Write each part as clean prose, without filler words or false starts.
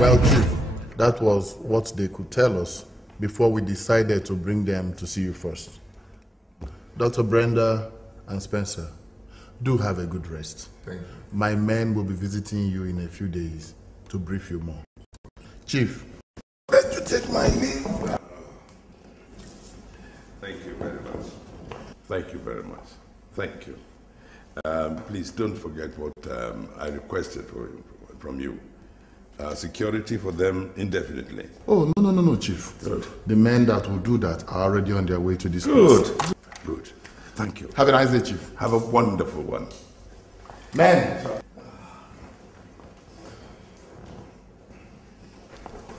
Well, Chief, that was what they could tell us before we decided to bring them to see you first. Dr. Brenda and Spencer, do have a good rest. Thank you. My men will be visiting you in a few days to brief you more. Chief, let you take my leave. Thank you very much. Thank you very much. Thank you. Please don't forget what I requested from you. Security for them indefinitely. Oh, no, Chief. Good. The men that will do that are already on their way to this place. Good. Good. Thank you. Have a nice day, Chief. Have a wonderful one. Men!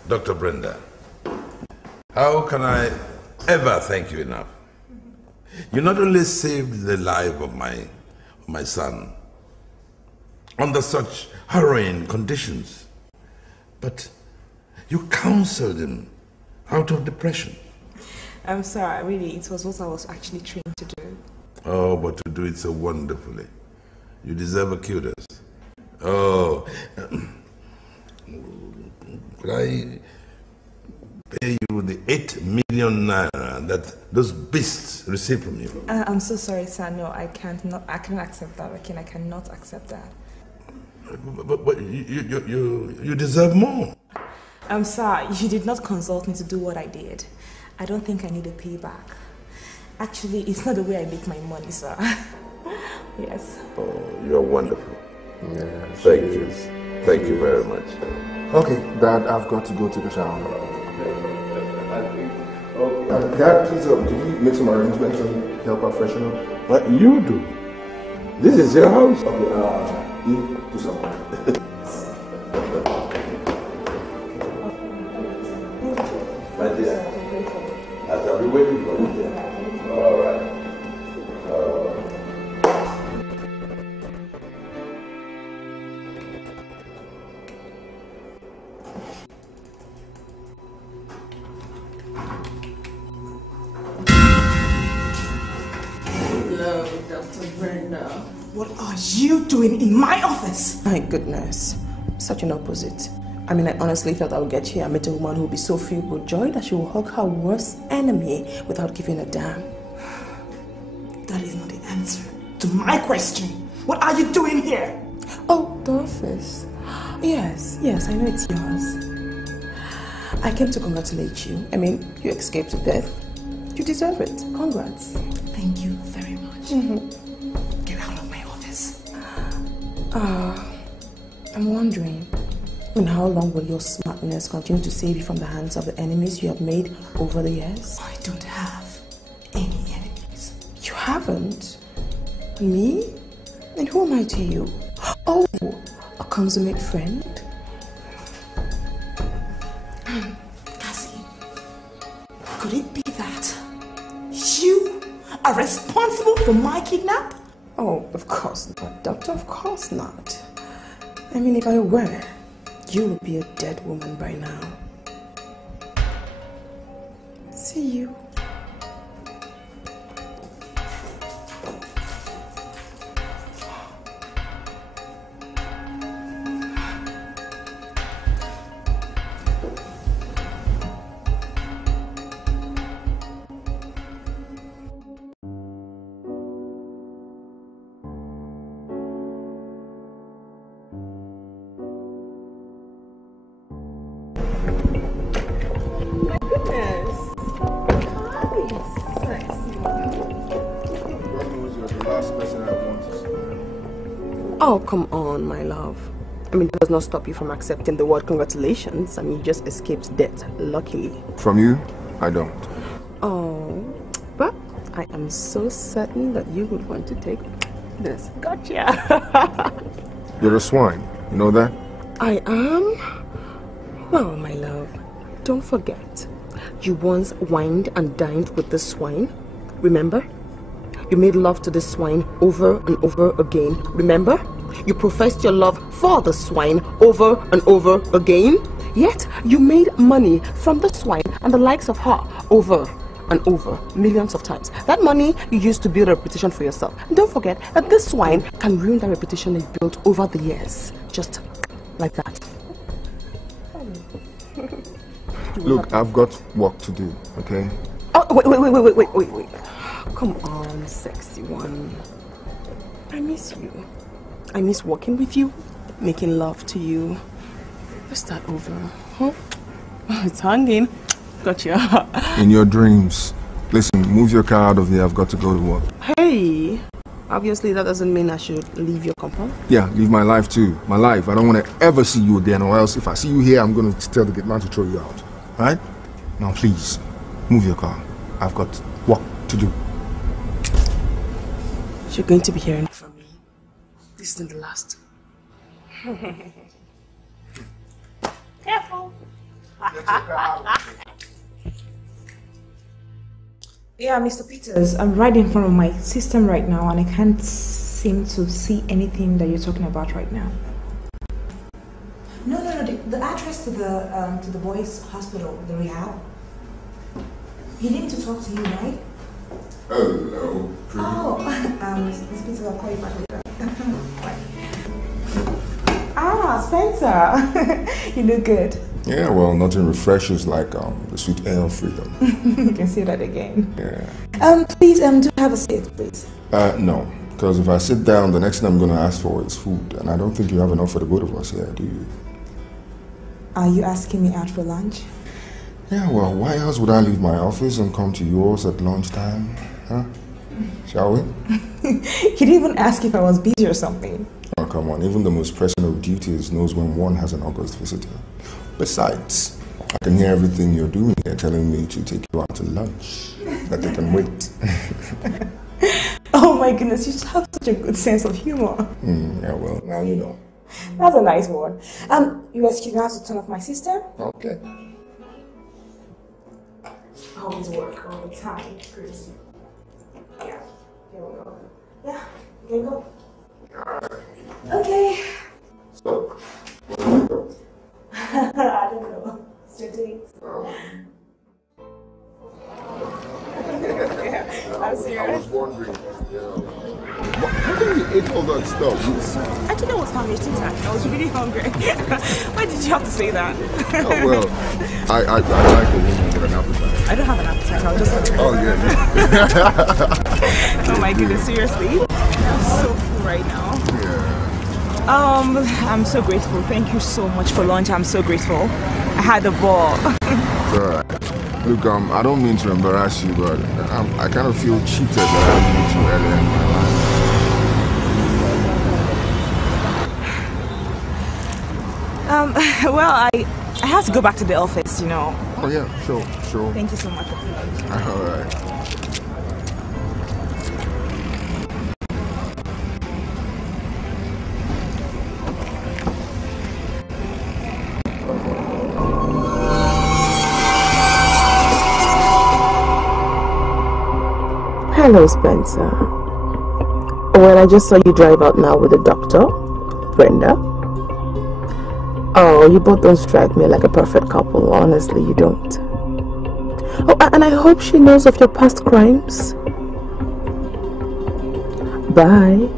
Dr. Brenda, how can I ever thank you enough? You not only saved the life of my son under such harrowing conditions, but you counseled him out of depression. I'm sorry, really, it was what I was actually trained to do. Oh, but to do it so wonderfully. You deserve a kudos. Oh, could I pay you the 8 million naira that those beasts received from you? I'm so sorry, sir. No, I can't accept that. I cannot accept that. But you deserve more. I'm sorry, you did not consult me to do what I did. I don't think I need a payback. Actually, it's not the way I make my money, sir. Yes. Oh, you're wonderful. Yeah, thank you. Thank you very much. Okay, Dad, I've got to go take a shower. Okay. Dad, please, can you make some arrangements and help her freshen up? What you do? This is your house. Okay, you do something. My dear, I'll be waiting for you. All right. Hello, Dr. Brenda. What are you doing in my office? My goodness, such an opposite. I mean, I honestly thought I would get here and meet a woman who will be so filled with joy that she will hug her worst enemy without giving a damn. That is not the answer to my question. What are you doing here? Oh, the office. Yes, I know it's yours. I came to congratulate you. I mean, you escaped death. You deserve it. Congrats. Thank you very much. Get out of my office. I'm wondering, and how long will your smartness continue to save you from the hands of the enemies you have made over the years? I don't have any enemies. You haven't? Me? And who am I to you? Oh, a consummate friend? Cassy, could it be that you are responsible for my kidnap? Oh, of course not, Doctor, of course not. I mean, if I were, you would be a dead woman by now. See you. Oh, come on, my love. I mean, it does not stop you from accepting the word congratulations. I mean, you just escaped death, luckily. From you, I don't. Oh, but I am so certain that you would want to take this. Gotcha. You're a swine, you know that? I am? Well, my love, don't forget. You once wined and dined with this swine, remember? You made love to this swine over and over again, remember? You professed your love for the swine over and over again. Yet, you made money from the swine and the likes of her over and over, millions of times. That money you used to build a reputation for yourself. And don't forget that this swine can ruin that reputation you built over the years. Just like that. Look, I've got work to do, okay? Oh, wait. Come on, sexy one. I miss you. I miss walking with you, making love to you. Let's start over, huh? Oh, it's hanging. Gotcha. In your dreams. Listen, move your car out of here. I've got to go to work. Hey, obviously that doesn't mean I should leave your compound. Yeah, leave my life too. My life. I don't want to ever see you again, or else if I see you here, I'm going to tell the gate man to throw you out. Right? Now, please, move your car. I've got work to do. You're going to be hearing from me. This isn't the last. Careful. Yeah, Mr. Peters, I'm right in front of my system right now and I can't seem to see anything that you're talking about right now. No, the address to the boys' hospital, the rehab. He needed to talk to you, right? Hello, pretty. Oh, Mr. Peters, I'll call you back later. Ah, Spencer, you look good. Yeah, well, nothing refreshes like the sweet air of freedom. You can say that again. Yeah. Please, do have a seat, please. No, because if I sit down, the next thing I'm going to ask for is food, and I don't think you have enough for the both of us here, do you? Are you asking me out for lunch? Yeah, well, why else would I leave my office and come to yours at lunchtime? Huh? Shall we? He didn't even ask if I was busy or something. Oh, come on. Even the most pressing of duties knows when one has an August visitor. Besides, I can hear everything you're doing here telling me to take you out to lunch. That they can wait. Oh my goodness, you have such a good sense of humor. Yeah, well, now you know. That's a nice one. You excuse me, I have to turn off my system. Okay. I always work all the time. Crazy. Yeah, here we go. Yeah, here we go. Okay. So, where do we go? I don't know. It's your date. Yeah, I'm serious. I was wondering, how come you ate all that stuff? I thought that was family tea time. I was really hungry. Why did you have to say that? Oh, well, I like a woman with an appetite. I don't have an appetite. I was just hungry. Oh, yeah. Oh my goodness, seriously? I'm so full right now. Yeah. I'm so grateful. Thank you so much for lunch. I'm so grateful. I had a ball. It's all right. Look, I don't mean to embarrass you, but I kind of feel cheated that I didn't meet you earlier in my life. Well, I have to go back to the office, you know. Oh, yeah, sure. Thank you so much for lunch. All right. Hello, Spencer. Well, I just saw you drive out now with the doctor, Brenda. Oh, you both don't strike me like a perfect couple. Honestly, you don't. Oh, and I hope she knows of your past crimes. Bye.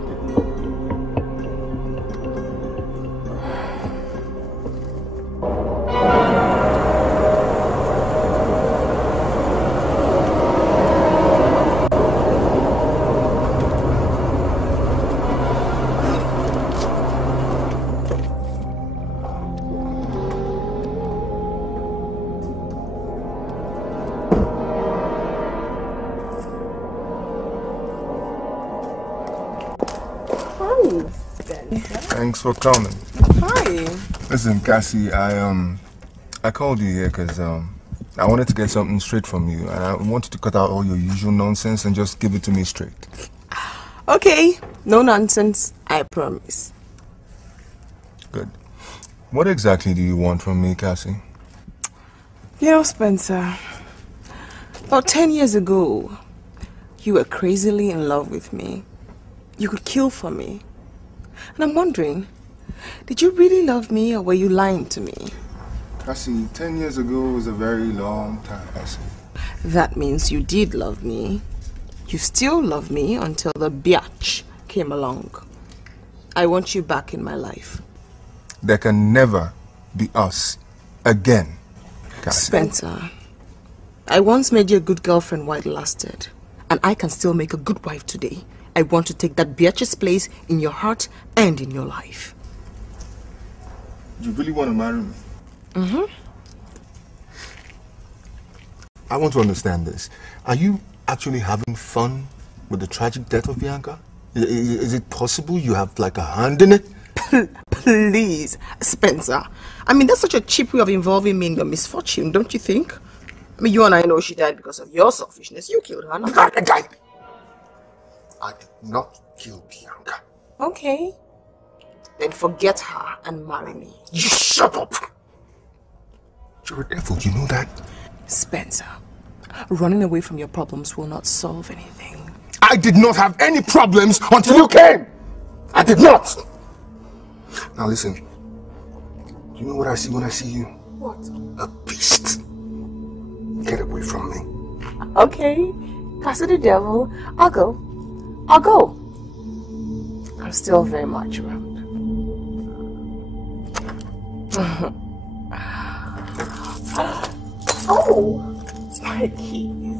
Thanks for coming. Hi. Listen, Cassy, I called you here because I wanted to get something straight from you, and I wanted to cut out all your usual nonsense and just give it to me straight. Okay, no nonsense, I promise. Good. What exactly do you want from me, Cassy? You know, Spencer, about 10 years ago, you were crazily in love with me. You could kill for me. And I'm wondering, did you really love me or were you lying to me? Cassy, 10 years ago was a very long time, Cassy. That means you did love me. You still love me until the biatch came along. I want you back in my life. There can never be us again. Cassy. Spencer, I once made you a good girlfriend while it lasted. And I can still make a good wife today. I want to take that Beatrice's place in your heart and in your life. You really want to marry me? Mm-hmm. I want to understand this. Are you actually having fun with the tragic death of Bianca? Is it possible you have like a hand in it? Please, Spencer. I mean, that's such a cheap way of involving me in your misfortune, don't you think? I mean, you and I know she died because of your selfishness. You killed her, not I did not kill Bianca. Okay. Then forget her and marry me. You shut up! You're a devil, you know that? Spencer, running away from your problems will not solve anything. I did not have any problems until you came! I did not! Now listen, you know what I see when I see you? What? A beast. Get away from me. Okay, Cassy the devil. I'll go. I'll go. I'm still very much around. Oh, my keys.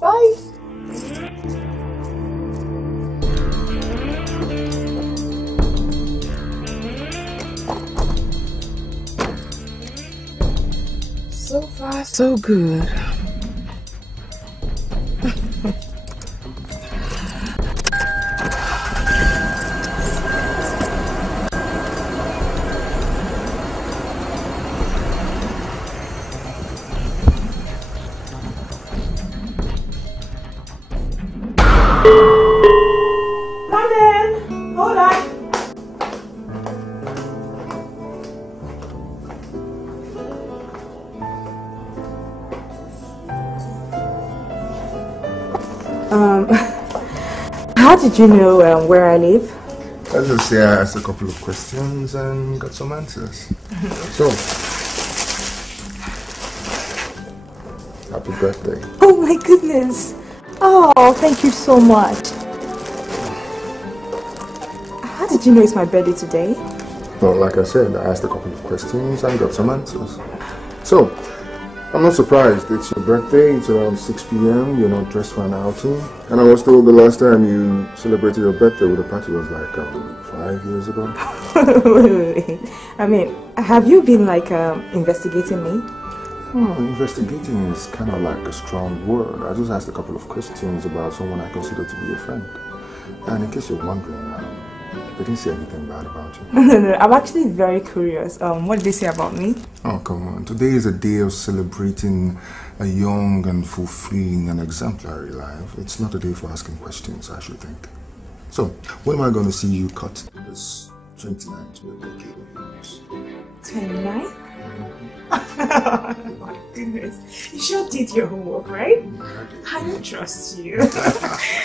Bye. So far, so good. Come in. Hold on. How did you know where I live? Let's just say I asked a couple of questions and got some answers. So, happy birthday. Oh my goodness. Oh, thank you so much. How did you know it's my birthday today? Well, like I said, I asked a couple of questions and got some answers. So, I'm not surprised. It's your birthday, it's around 6 p.m, you're not dressed for an outing. And I was told the last time you celebrated your birthday with a party was like 5 years ago. Wait. I mean, have you been like investigating me? Well, investigating is kind of like a strong word. I just asked a couple of questions about someone I consider to be a friend. And in case you're wondering, they didn't say anything bad about you. No, I'm actually very curious. What did they say about me? Oh, come on. Today is a day of celebrating a young and fulfilling and exemplary life. It's not a day for asking questions, I should think. So, when am I going to see you cut this 29th birthday cake of yours? 29? Oh my goodness. You sure did your homework, right? I don't trust you.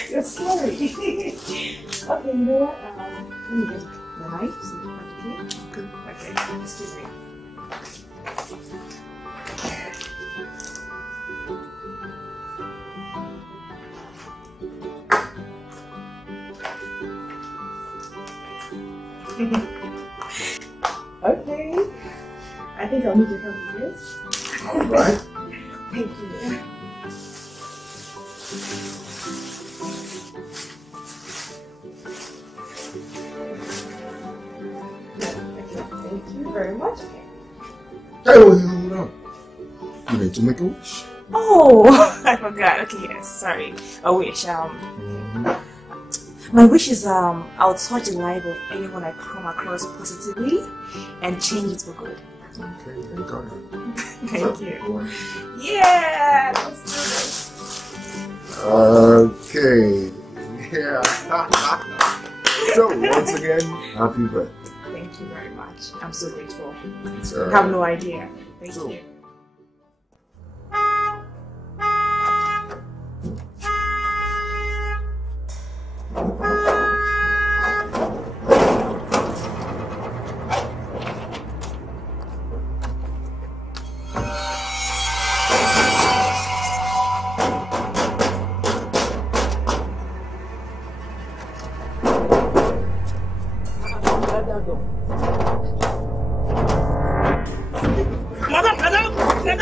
You're sorry. Okay, you know what? Let me get the knife so you can cut the cake. Okay, excuse me. Okay. I think I'll need your help with this. Alright. Thank you. Thank you very much. Hey, hold on. You need to make a wish. Oh, I forgot. Okay, yes, sorry. A wish. My wish is I'll touch the life of anyone I come across positively and change it for good. Okay, you got it. Thank you. Yeah, let's do this. Okay. Yeah. So, once again, happy birthday. Thank you very much. I'm so grateful. It's, You have no idea. Thank you. Madam,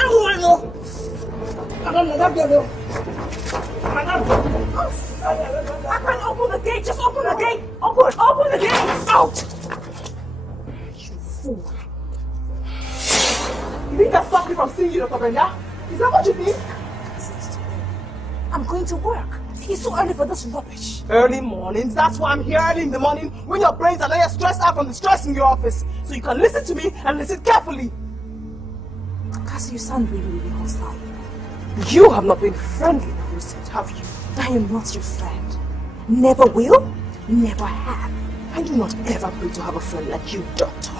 who I know? Madam, I can't open the gate. Just open the gate. Open the gate. Out. You fool. You think that stopped me from seeing you, Dr. Brenda? Is that what you think? I'm going to work. It's too early for this rubbish. Early mornings? That's why I'm here early in the morning when your brains are not yet stressed out from the stress in your office. So you can listen to me and listen carefully. Cassy, you sound really, really hostile. You have not been friendly recently, have you? I am not your friend. Never will, never have. I do not ever pray to have a friend like you, Doctor.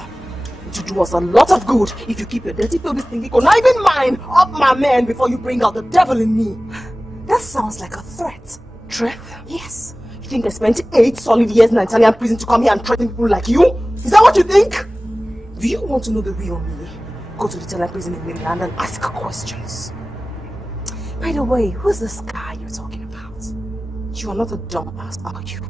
It would do us a lot of good if you keep your dirty pelvis thinking conniving mind up my man before you bring out the devil in me. That sounds like a threat. Threat? Yes. You think I spent 8 solid years in an Italian prison to come here and threaten people like you? Is that what you think? Do you want to know the real me? Go to the Italian prison in Maryland and ask questions. By the way, who's this guy you're talking about? You are not a dumbass, are you?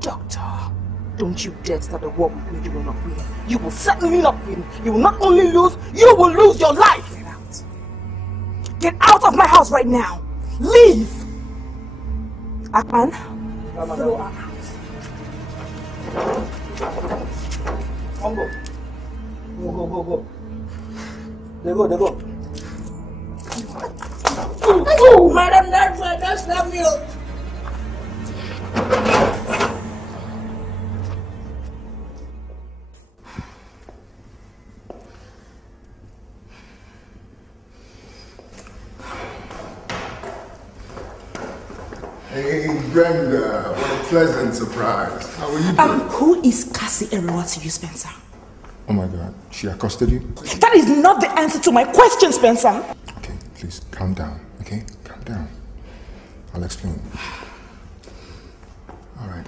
Doctor, don't you dare start a war with me. You will not win. You will certainly not win. You will not only lose, you will lose your life. Get out. Get out of my house right now. Leave. Akpan, throw her out. Come go. Go. They go. Oh, madam, that's not me. Hey, Brenda, what a pleasant surprise. How are you doing? Who is Cassy Erewa to you, Spencer? Oh my God, she accosted you? That is not the answer to my question, Spencer. Okay, please, calm down, okay? Calm down. I'll explain. All right,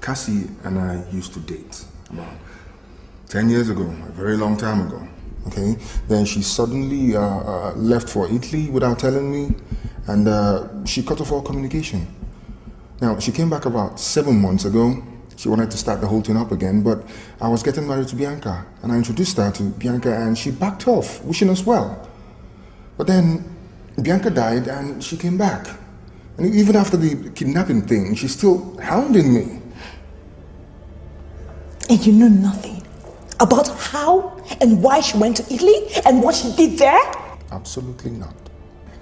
Cassy and I used to date about 10 years ago, a very long time ago, okay? Then she suddenly left for Italy without telling me, and she cut off all communication. Now, she came back about 7 months ago. She wanted to start the whole thing up again, but I was getting married to Bianca, and I introduced her to Bianca, and she backed off, wishing us well. But then Bianca died, and she came back. And even after the kidnapping thing, she's still hounding me. And you know nothing about how and why she went to Italy and what she did there? Absolutely not.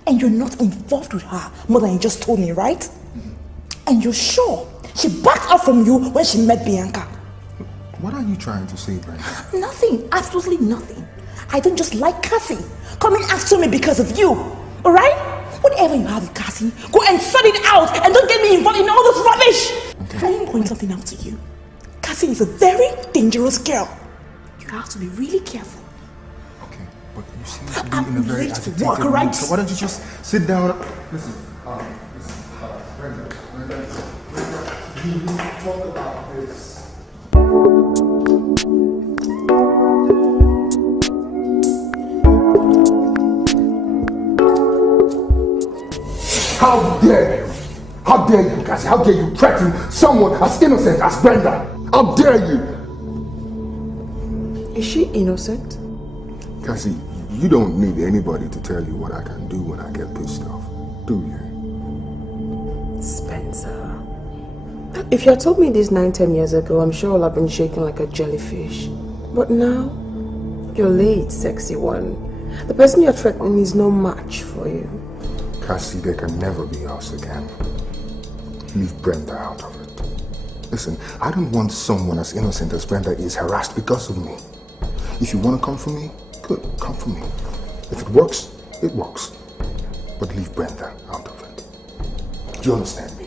And you're not involved with her more than you just told me, right? Mm-hmm. And you're sure she backed up from you when she met Bianca? What are you trying to say, Brenda? Nothing, absolutely nothing. I don't just like Cassy coming after me because of you, alright? Whatever you have with Cassy, go and sort it out and don't get me involved in all this rubbish. Okay. Let me point something out to you. Cassy is a very dangerous girl. You have to be really careful. Okay, but you seem to be in a very agitated mood. Right? So why don't you just sit down? Listen, Brenda, we need to talk about this. How dare you? How dare you, Cassy? How dare you threaten someone as innocent as Brenda? How dare you? Is she innocent? Cassy, you don't need anybody to tell you what I can do when I get pissed off, do you? Spencer. If you had told me this 9-10 years ago, I'm sure I'll have been shaking like a jellyfish. But now, you're late, sexy one. The person you're threatening is no match for you. Cassy, there can never be us again. Leave Brenda out of it. Listen, I don't want someone as innocent as Brenda is harassed because of me. If you want to come for me, good, come for me. If it works, it works. But leave Brenda out of it. Do you understand me?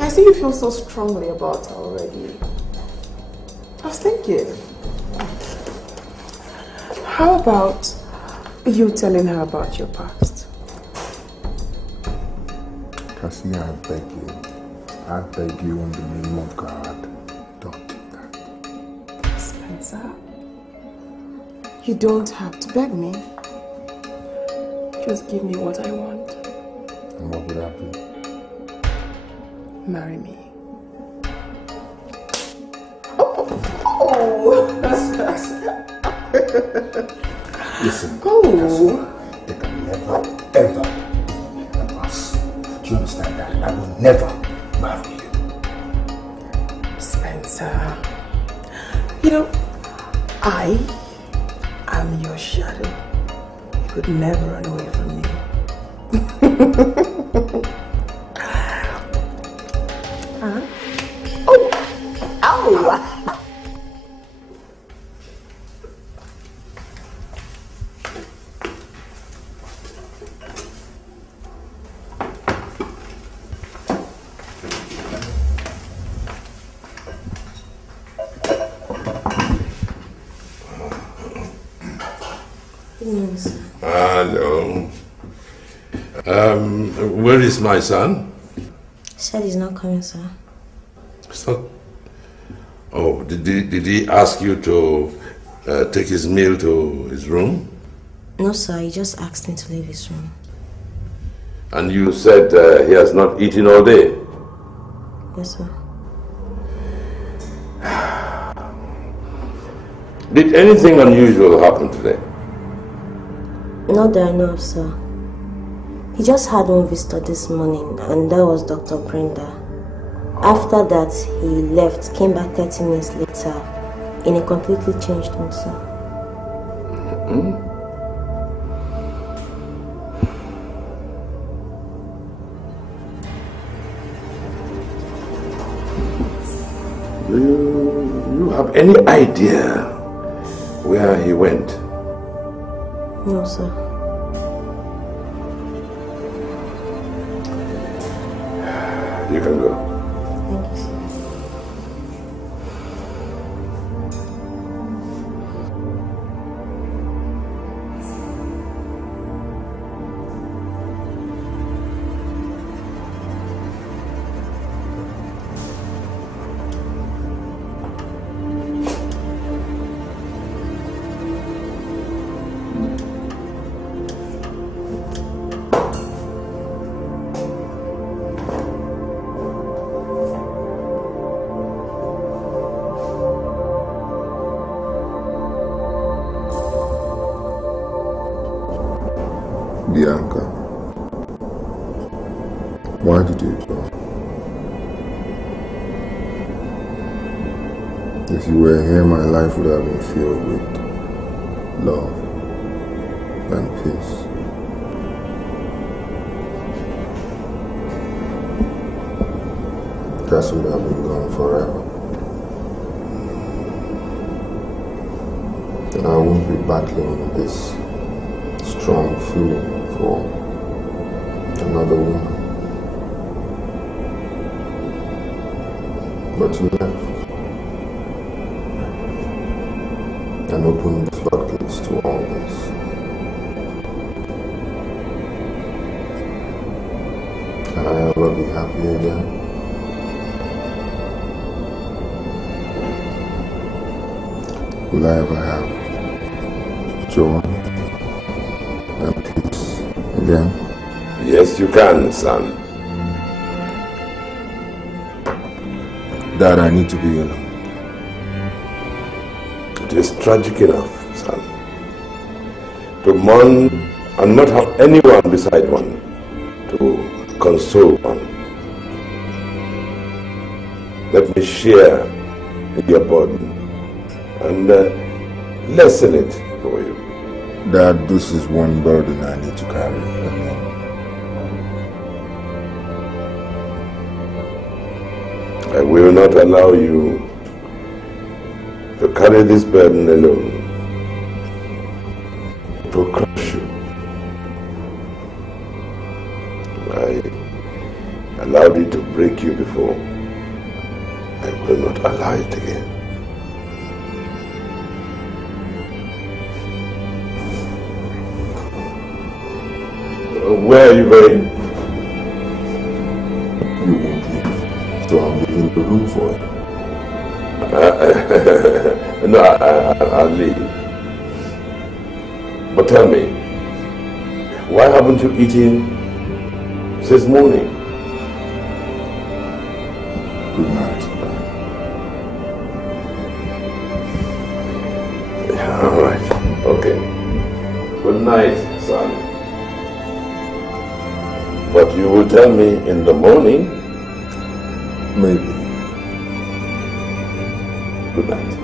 I see you feel so strongly about her already. I was thinking, how about you telling her about your past? Cassy, I beg you in the name of God, don't do that. Spencer, you don't have to beg me. Just give me what I want. And what would that be? Marry me. Listen, Oh. they can never, ever help us. Do you understand that? I will never marry you. Spencer, you know, I am your shadow. You could never run away from me. Huh? Oh! Ow! Hello. Where is my son? He said he's not coming, sir. So, oh, did he ask you to take his meal to his room? No, sir. He just asked me to leave his room. And you said he has not eaten all day? Yes, sir. Did anything unusual happen today? Not that I know of, sir. He just had one visitor this morning, and that was Dr. Brenda. After that, he left, came back 30 minutes later, in a completely changed mood, sir. Do you have any idea where he went? No, sir. You can go. Thank you, sir. Bianca, why did you go? If you were here, my life would have been filled with love and peace. Cassy would have been gone forever. And I won't be battling with this strong feeling for another woman. But you left and opened the floodgates to all this. Can I ever be happy again? Will I ever have joy and peace again? Yes, you can, son. Dad, I need to be alone. It is tragic enough, son, to mourn and not have anyone beside one to console one. Let me share in your burden and lessen it for you. Dad, this is one burden I need to carry alone. I will not allow you to carry this burden alone. It will crush you. I allowed it to break you before. I will not allow it again. Where are you going? You won't leave, so I'm leaving the room for you. No, I'll leave. But tell me, why haven't you eaten since morning? Good night. night, son. But you will tell me in the morning? Maybe. Good night.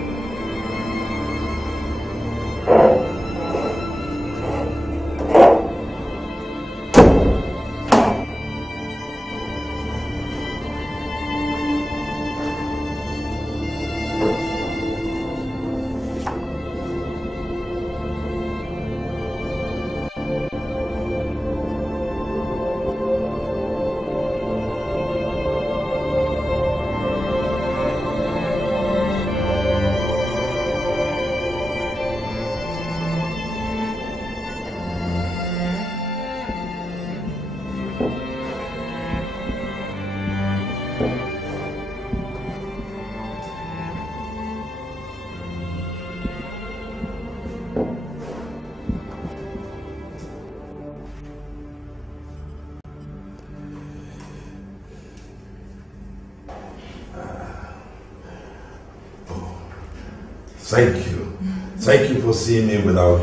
Thank you. Thank you for seeing me without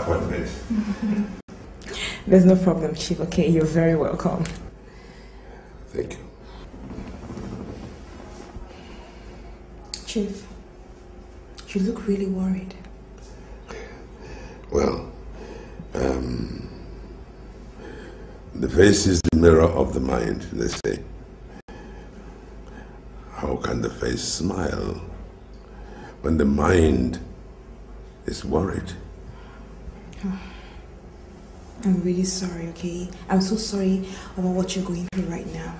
appointment. There's no problem, Chief. Okay, you're very welcome. Thank you. Chief, you look really worried. Well, the face is the mirror of the mind, they say. How can the face smile when the mind is worried? Oh, I'm really sorry, okay? I'm so sorry about what you're going through right now.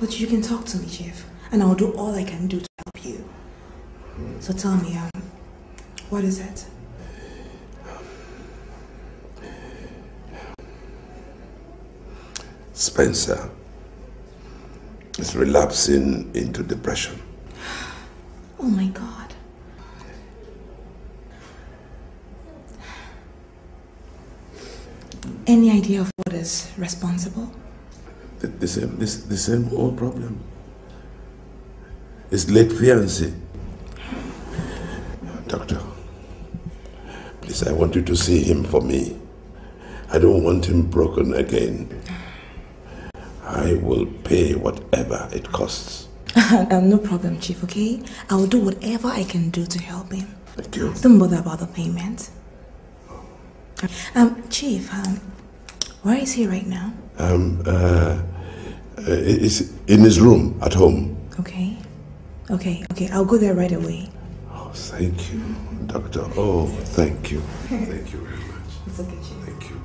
But you can talk to me, Chief, and I'll do all I can do to help you. So tell me, what is it? Spencer is relapsing into depression. Oh my God. Any idea of what is responsible? The same old problem. His late fiancé. Doctor, please, I want you to see him for me. I don't want him broken again. I will pay whatever it costs. No problem, Chief, okay? I'll do whatever I can do to help him. Thank you. Don't bother about the payment. Chief, where is he right now? He's in his room at home. Okay. Okay, I'll go there right away. Oh, thank you, Doctor. Oh, thank you. Thank you very much. It's okay, Chief. Thank you.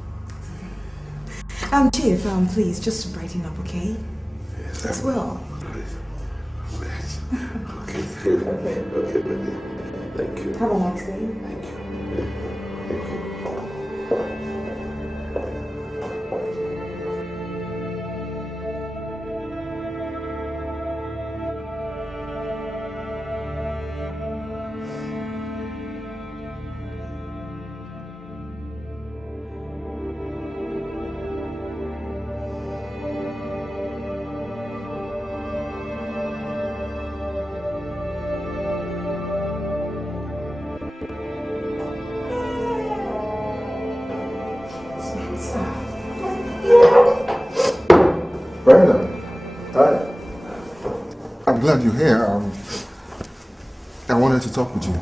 Chief, please, just brighten up, okay? Yes, As well. Okay, okay, baby. Thank you. Have a nice day. Thank you. Thank you. Brenda, hi. I'm glad you're here. I wanted to talk with you.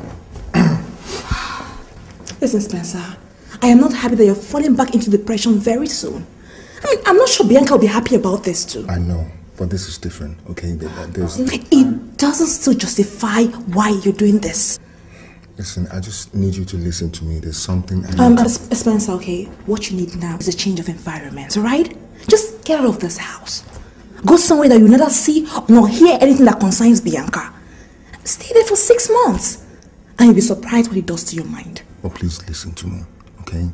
Listen, Spencer, I am not happy that you're falling back into depression very soon. I mean, I'm not sure Bianca will be happy about this too. I know, but this is different, okay? It doesn't still justify why you're doing this. Listen, I just need you to listen to me. There's something Spencer, okay, what you need now is a change of environment, alright? Just get out of this house. Go somewhere that you neither see nor hear anything that concerns Bianca. Stay there for 6 months. And you'll be surprised what it does to your mind. Oh, please listen to me, okay?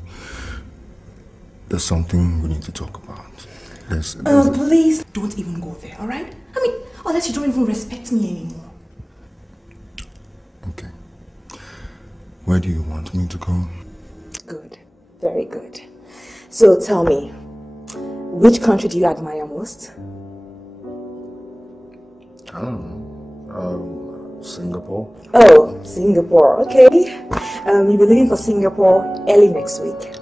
There's something we need to talk about. Please don't even go there, alright? I mean, unless you don't even respect me anymore. Okay. Where do you want me to go? Good. Very good. So tell me, which country do you admire most? I don't know. Singapore. Oh, Singapore. Okay. You'll be leaving for Singapore early next week.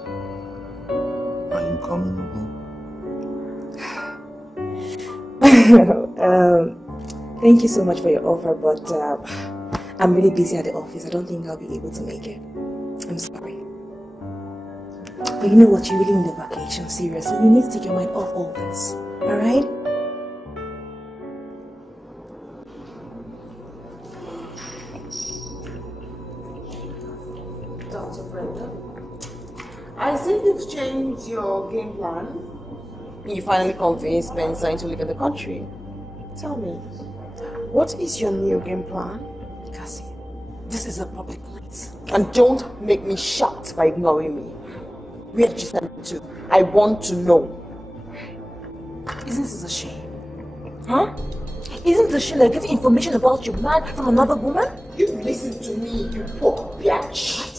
Thank you so much for your offer, but I'm really busy at the office. I don't think I'll be able to make it. I'm sorry. But you know what? You really need a vacation, seriously. You need to take your mind off all this. Alright? Dr. Brenda, I see you've changed your game plan. You finally convinced Spencer to live in the country. Tell me, what is your new game plan? Cassy, this is a public place. And don't make me shocked by ignoring me. Where did you send me to? I want to know. Isn't this a shame? Huh? Isn't it a shame that you're getting information about your man from another woman? You listen to me, you poor bitch.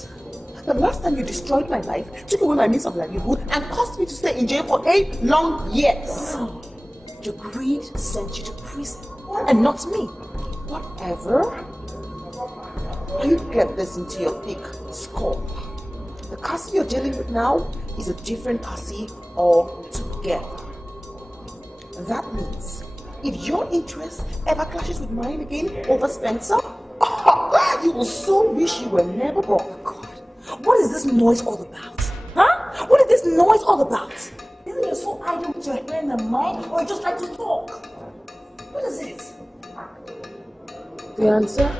The last time you destroyed my life, took away my means of livelihood, and caused me to stay in jail for 8 long years. No. Your greed sent you to prison, and not me. Whatever. You get this into your thick skull. The Cassy you're dealing with now is a different Cassy altogether. That means if your interest ever clashes with mine again over Spencer, you will so wish you were never born. Oh God, what is this noise all about? Huh? What is this noise all about? Isn't you so idle with your hair in the mind, or you just like to talk? What is it? The answer?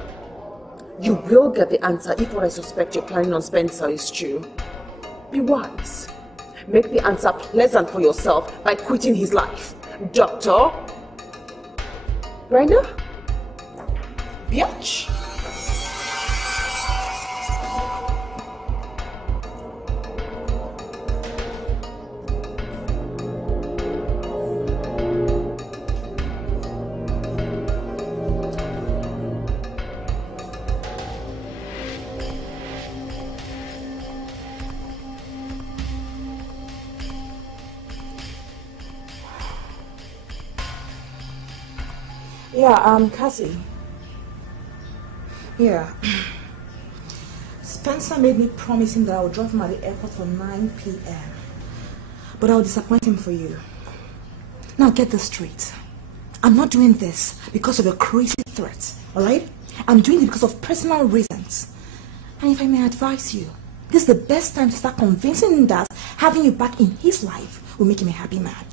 You will get the answer if what I suspect you're planning on Spencer is true. Be wise. Make the answer pleasant for yourself by quitting his life. Doctor Brenda? Bitch. Yeah, Cassy. Yeah. Spencer made me promise him that I would drop him at the airport for 9 p.m. But I'll disappoint him for you. Now get this straight. I'm not doing this because of a crazy threat, alright? I'm doing it because of personal reasons. And if I may advise you, this is the best time to start convincing him that having you back in his life will make him a happy man.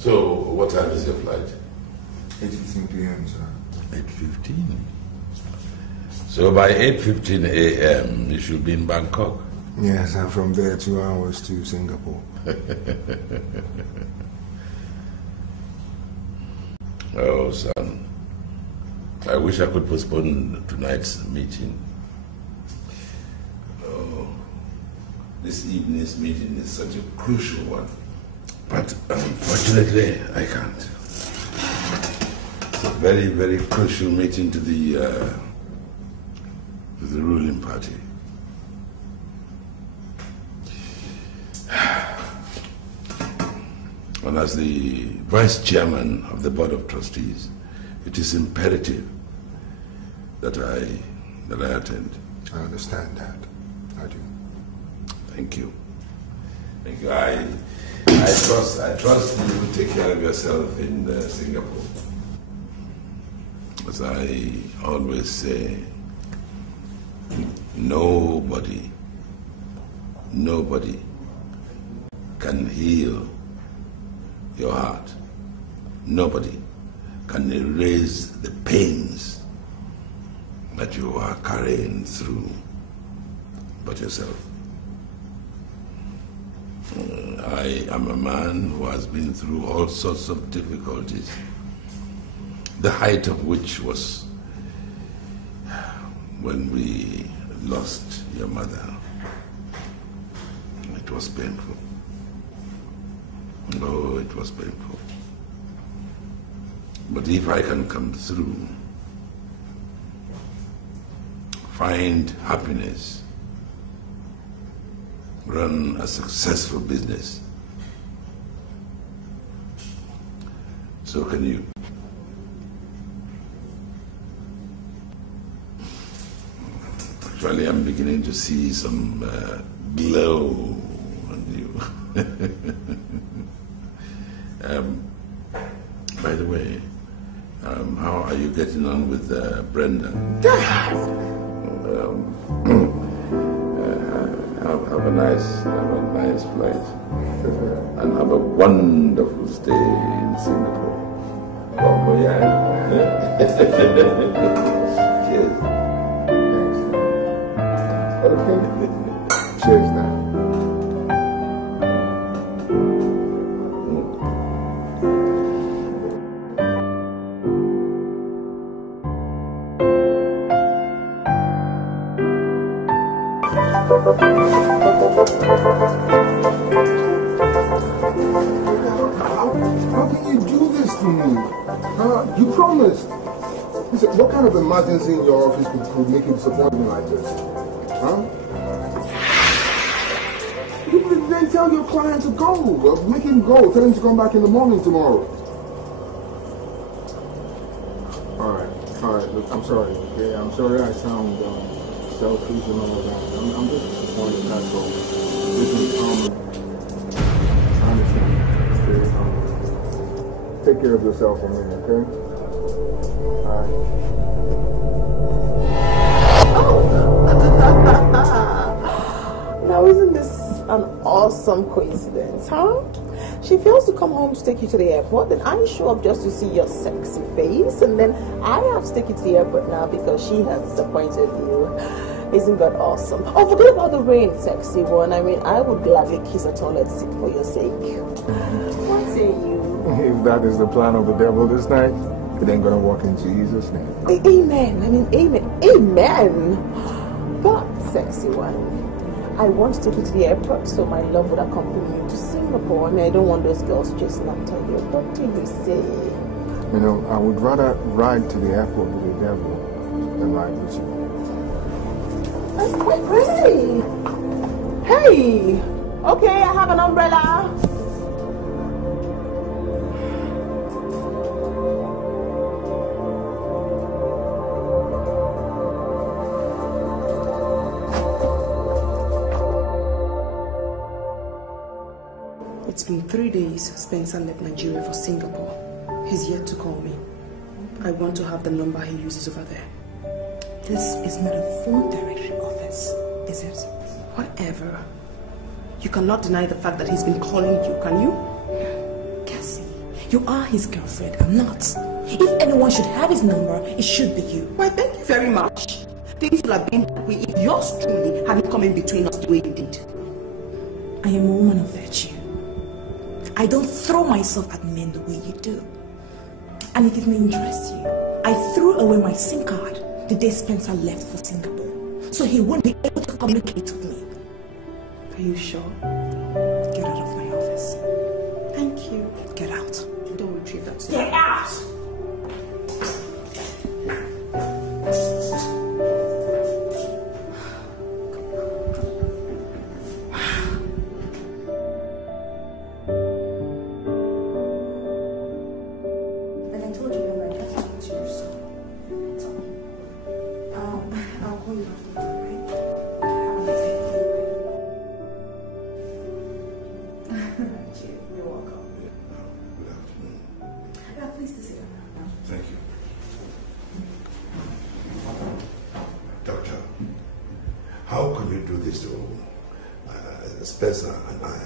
So, what time is your flight? 8:15 p.m., sir. 8:15. So by 8:15 a.m. you should be in Bangkok. Yes, and from there 2 hours to Singapore. Oh, son. I wish I could postpone tonight's meeting. Oh, this evening's meeting is such a crucial one. But unfortunately, I can't. It's a very, very crucial meeting to the ruling party. And as the vice chairman of the board of trustees, it is imperative that I attend. I understand that. I do. Thank you. Thank you. I trust you will take care of yourself in Singapore. As I always say, nobody can heal your heart. Nobody can erase the pains that you are carrying through but yourself. I am a man who has been through all sorts of difficulties, the height of which was when we lost your mother. It was painful. Oh, it was painful. But if I can come through, find happiness, run a successful business, so can you. Actually, I'm beginning to see some glow on you. By the way, how are you getting on with Brenda? Have a nice flight and have a wonderful stay in Singapore. Oh yeah. Cheers. Thanks. Okay. Cheers now. How can you do this to me? You promised. Listen, what kind of emergency in your office could make you disappoint me like this? Huh? You could then tell your client to go. Make him go. Tell him to come back in the morning tomorrow. Alright. Look, I'm sorry. Okay, I'm sorry I sound selfish and all that. I'm just disappointed, that's all. Listen, take care of yourself for me, okay? Alright. Now isn't this an awesome coincidence, huh? She fails to come home to take you to the airport, then I show up just to see your sexy face, and then I have to take you to the airport now because she has disappointed you. Isn't that awesome? Oh, forget about the rain, sexy one. I mean, I would gladly kiss a toilet seat for your sake. What say you? If that is the plan of the devil this night, it ain't gonna work in Jesus' name. Amen. I mean, amen. Amen. But, sexy one, I want to take you to the airport so my love would accompany you to Singapore. I mean, I don't want those girls chasing after you. What do you say? You know, I would rather ride to the airport with the devil than ride with you. Hey! Hey! Okay, I have an umbrella. It's been 3 days Spencer left Nigeria for Singapore. He's yet to call me. I want to have the number he uses over there. This is not a phone directory office, is it? Whatever. You cannot deny the fact that he's been calling you, can you? Cassy, you are his girlfriend, I'm not. If anyone should have his number, it should be you. Why, thank you very much. Things would have been that way if yours truly hadn't come in between us the way you did. I am a woman of virtue. I don't throw myself at men the way you do. And if it may interest you, I threw away my SIM card the day Spencer left for Singapore, so he won't be able to communicate with me. Are you sure? Get out of my office. Thank you. Get out. Don't retrieve that. Get out! Spencer and I.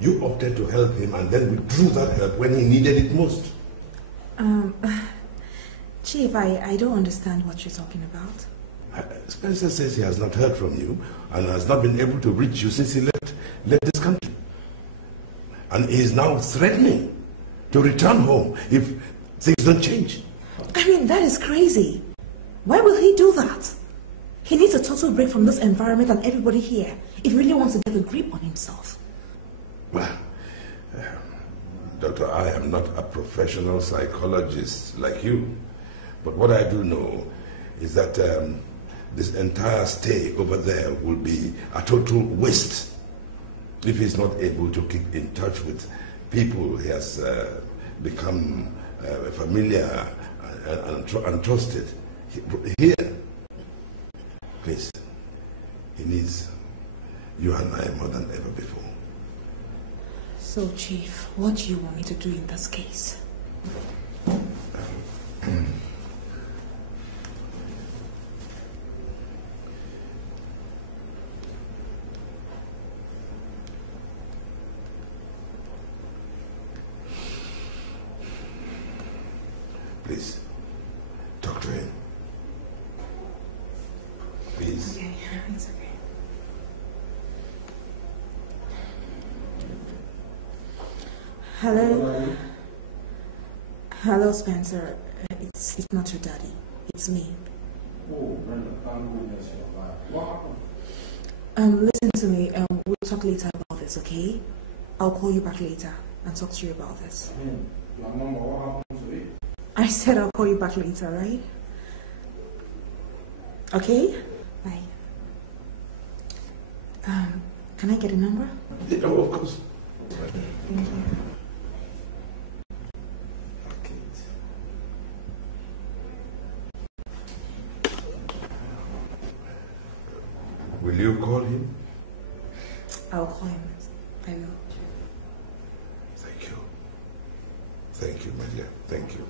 You opted to help him and then withdrew that help when he needed it most. Chief, I don't understand what you're talking about. Spencer says he has not heard from you and has not been able to reach you since he left this country. And he is now threatening to return home if things don't change. I mean, that is crazy. Why will he do that? He needs a total break from this environment and everybody here if he really wants to get a grip on himself. Well, Doctor, I am not a professional psychologist like you. But what I do know is that this entire stay over there will be a total waste if he's not able to keep in touch with people he has become familiar and trusted here. Please. He needs you and I more than ever before. So, Chief, what do you want me to do in this case? Please, talk to him. Please. Okay, it's okay. Hello? Hello, Spencer. It's not your daddy. It's me. Listen to me. We'll talk later about this, okay? I'll call you back later and talk to you about this. I said I'll call you back later, right? Okay? Bye. Can I get a number? Yeah, of course. Thank you. Will you call him? I'll call him. I will. Thank you. Thank you, my dear. Thank you.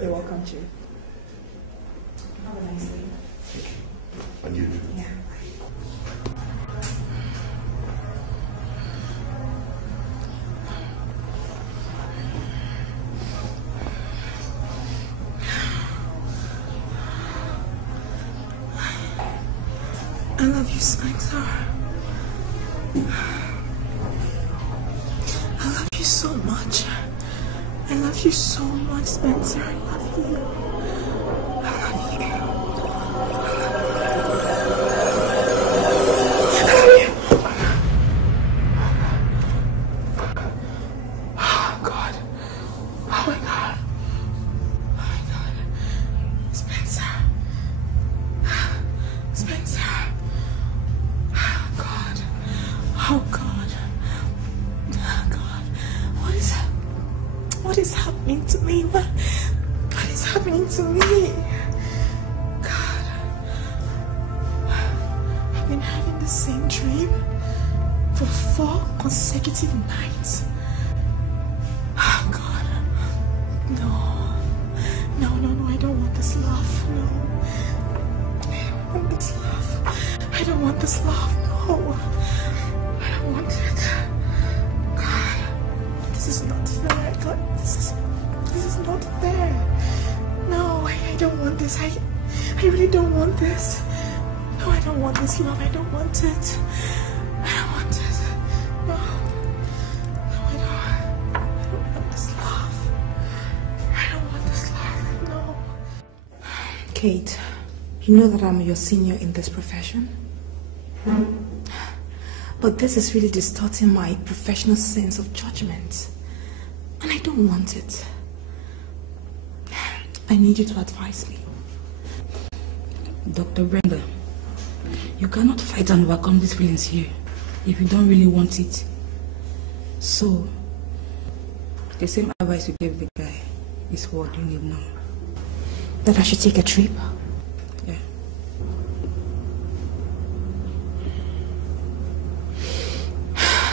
You're welcome, Chief. Have a nice day. Thank you. And you too. Yeah. I love you, Spencer. I love you so much. I love you so much, Spencer. I love you. I love you. Oh, God. Oh, my God. Oh, my God. Spencer. Spencer. God. Oh, God. God. What is happening to me? What is happening to me? God. I've been having the same dream for 4 consecutive nights. Oh, God. No, I don't want this love. No. I don't want this love. I don't want this love. No. I don't want it. God, this is not fair. God, this is not fair. No, I don't want this. I really don't want this. No, I don't want this love. I don't want it. I don't want it. No. No, I don't want this love. I don't want this love. No. Kate, you know that I'm your senior in this profession? But this is really distorting my professional sense of judgment. And I don't want it. I need you to advise me. Dr. Brenda, you cannot fight and overcome these feelings here if you don't really want it. So, the same advice you gave the guy is what you need now. That I should take a trip? Yeah.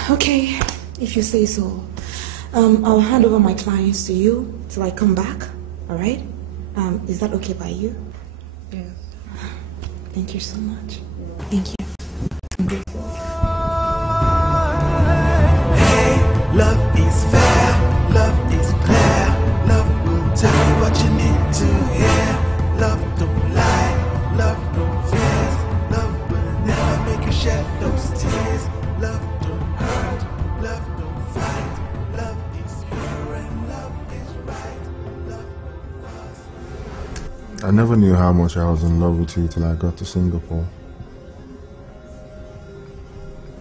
Okay, if you say so. I'll hand over my clients to you till I come back, alright? Is that okay by you? Yes. Thank you so much. Thank you. I'm grateful. Hey, love is fair, love is clear, love will tell you what you need to hear. Love don't lie, love don't fear, love will never make you shed those tears. Love don't hurt, love don't fight, love is pure and love is right, love don't fuss. I never knew how much I was in love with you till I got to Singapore.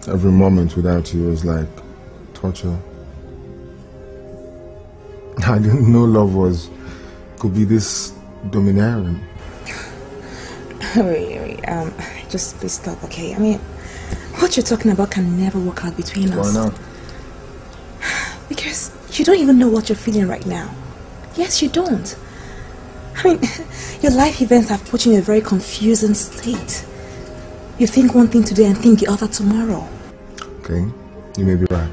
Every moment without you was like torture. I didn't know love could be this domineering. Wait, just please stop, okay? I mean, what you're talking about can never work out between us. Why not? Because you don't even know what you're feeling right now. Yes, you don't. I mean, your life events have put you in a very confusing state. You think one thing today and think the other tomorrow. Okay, you may be right.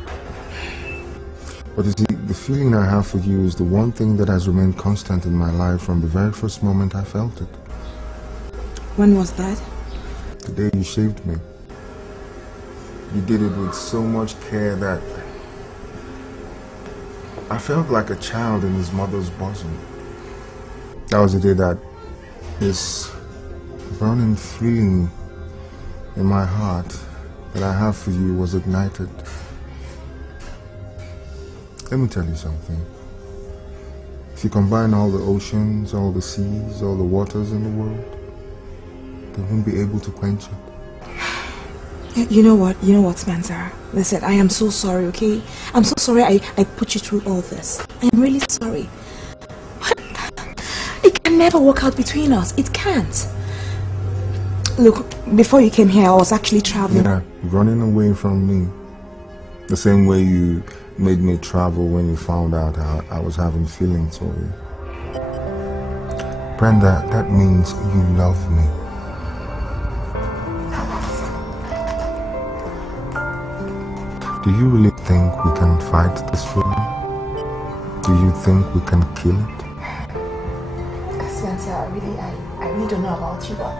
But you see, the feeling I have for you is the one thing that has remained constant in my life from the very first moment I felt it. When was that? The day you shaved me. You did it with so much care that I felt like a child in his mother's bosom. That was the day that this burning feeling in my heart that I have for you was ignited. Let me tell you something. If you combine all the oceans, all the seas, all the waters in the world, they won't be able to quench it. You know what, Spencer? Listen, I am so sorry, okay? I'm so sorry I put you through all this. I am really sorry. It can never work out between us. It can't. Look, before you came here, I was actually traveling. Yeah, running away from me. The same way you made me travel when you found out I was having feelings for you. Brenda, that means you love me. Do you really think we can fight this feeling? Do you think we can kill it? Spencer, I really don't know about you, but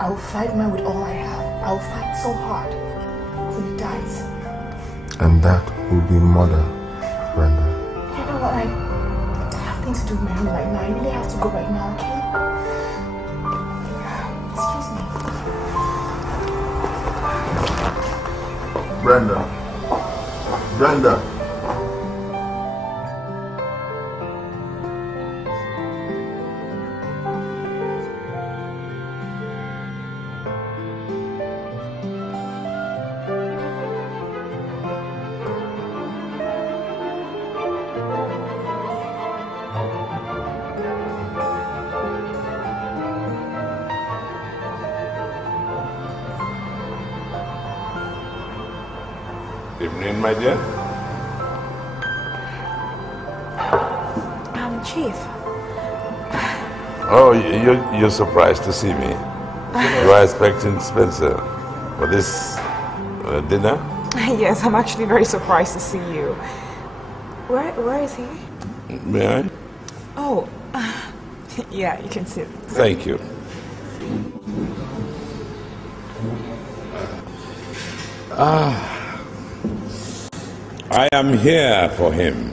I will fight mine with all I have. I will fight so hard till it dies. And that will be murder, Brenda. You know what? I have things to do with my room right now. I really have to go right now, okay? Excuse me. Brenda. Brenda. Evening, my dear. Chief. Oh, you're surprised to see me. You are expecting Spencer for this dinner? Yes, I'm actually very surprised to see you. Where is he? May I? Oh, yeah, you can sit. Thank you. I am here for him.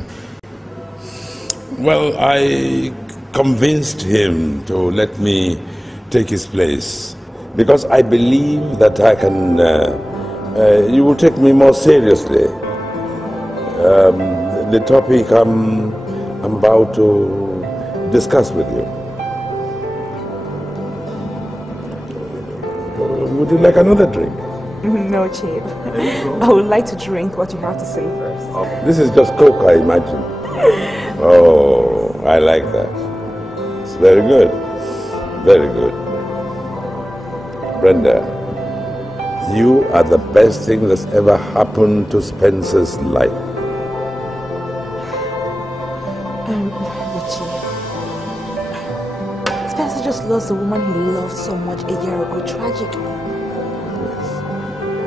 Well, I convinced him to let me take his place because I believe that I can, you will take me more seriously. The topic I'm about to discuss with you. Would you like another drink? No, Chief. I would like to drink what you have to say first. This is just Coke, I imagine. Oh, I like that. It's very good. Very good. Brenda, you are the best thing that's ever happened to Spencer's life. Richie. Spencer just lost the woman he loved so much a year ago, tragically.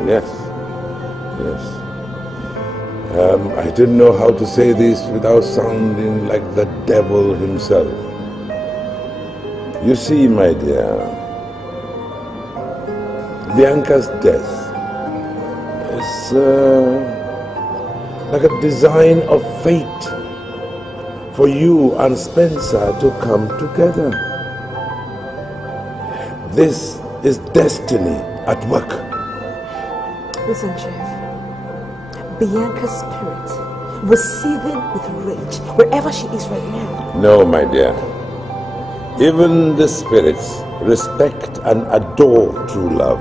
Yes. Yes. I didn't know how to say this without sounding like the devil himself. You see, my dear, Bianca's death is like a design of fate for you and Spencer to come together. This is destiny at work. Listen, Chief. Bianca's spirit was seething with rage wherever she is right now. No, my dear. Even the spirits respect and adore true love.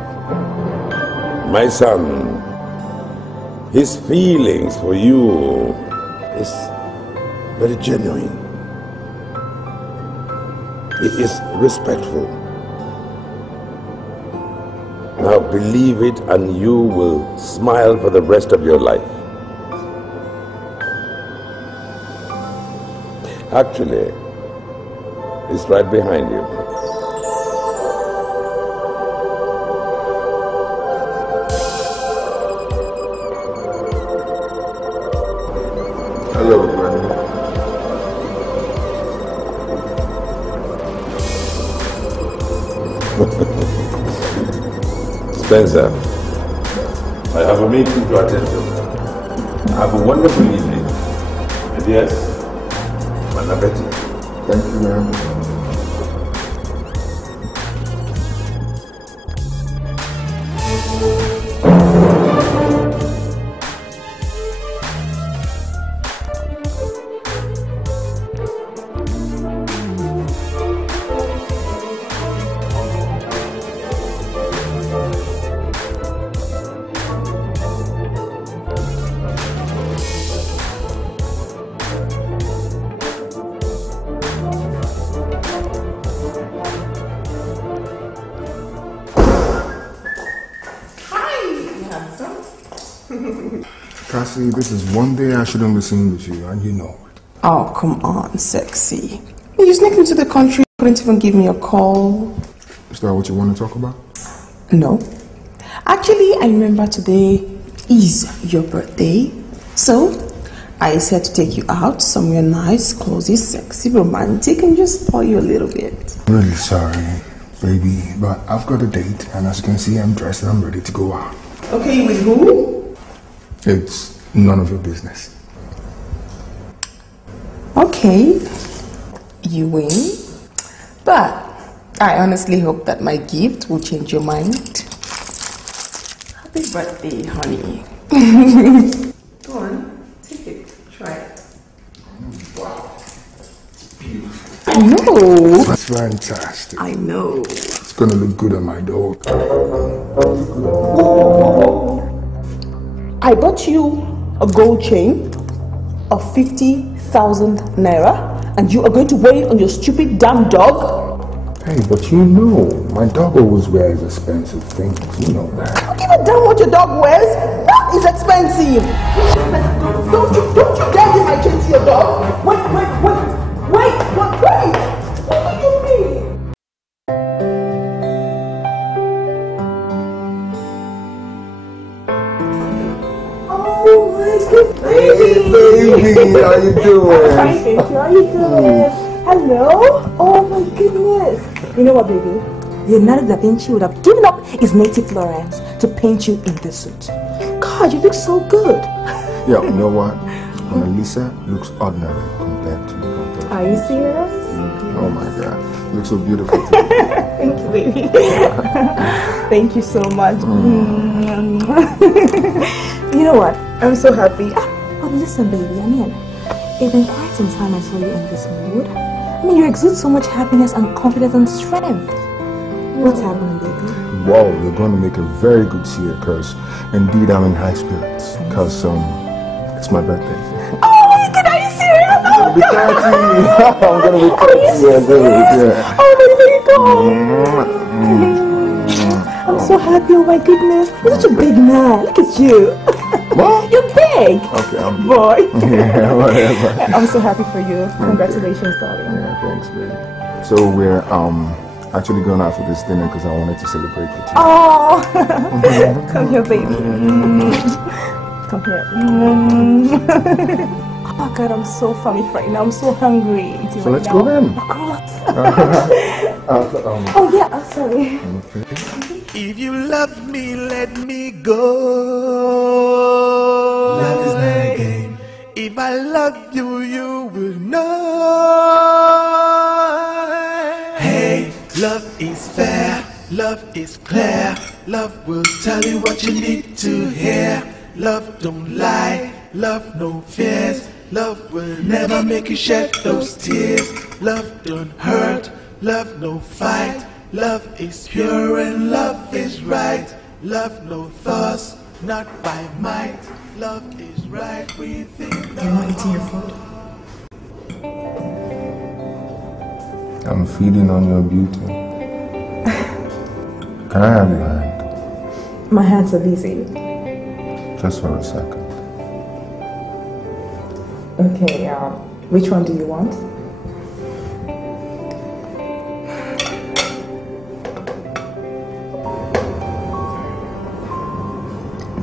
My son, his feelings for you is very genuine. He is respectful. Now believe it and you will smile for the rest of your life. Actually, is right behind you. Hello, Brenda. Spencer, I have a meeting to attend to. Have a wonderful evening. And yes, bon appetit. Thank you very much. Cassy, this is one day I shouldn't be seen with you, and you know it. Oh, come on, sexy. You sneaked into the country, couldn't even give me a call. Is that what you want to talk about? No. Actually, I remember today is your birthday. So, I said to take you out somewhere nice, cozy, sexy, romantic, and just spoil you a little bit. Really sorry, baby, but I've got a date, and as you can see, I'm dressed and I'm ready to go out. Okay, with who? It's none of your business. Okay, you win. But I honestly hope that my gift will change your mind. Happy birthday, honey. Go on, take it, try it. Wow, it's beautiful. I know. That's fantastic. I know. It's gonna look good on my dog. I bought you a gold chain of 50,000 naira, and you are going to wear it on your stupid damn dog? Hey, but you know, my dog always wears expensive things. You know that. I don't give a damn what your dog wears. That is expensive. Don't you dare give my chain to your dog. Wait. What do you mean? Oh my good baby. Baby, how you doing? I'm fine, thank you. How you doing? Hello? Oh my goodness. You know what, baby? Leonardo da Vinci would have given up his native Florence to paint you in this suit. God, you look so good. Yeah, you know what? Mona Lisa looks ordinary compared to you. Are you serious? Oh my God, you look so beautiful today. Thank you, baby. Thank you so much. You know what? I'm so happy. But listen, baby, I mean, it's been quite some time I saw you in this mood. I mean, you exude so much happiness and confidence and strength. What's happening, baby? Wow, you're going to make a very good year, because indeed I'm in high spirits, because it's my birthday. Oh my God, are you serious? Oh, Be 30. I'm going to be 30 years old. Yeah. Oh my God. I'm so happy, oh my goodness. You're such a big man. Look at you. What? You're big. Okay, I'm big. Boy. Yeah, whatever. I'm so happy for you. Congratulations, darling. Yeah, thanks, baby. So we're actually going out for this dinner because I wanted to celebrate with you. Oh, come here, baby. Come here. Oh my God, I'm so famished right now. I'm so hungry. So let's go then. Of course. Oh yeah, I'm sorry. Okay. If you love me, let me go. Love is not a game. If I love you, you will know. Hey, love is fair, love is clear. Love will tell you what you need to hear. Love don't lie, love no fears. Love will never make you shed those tears. Love don't hurt, love no fight. Love is pure and love is right. Love no thoughts, not by might. Love is right within the You're not eating your food? I'm feeding on your beauty. Can I have your hand? My hands are busy. Just for a second. Okay, which one do you want?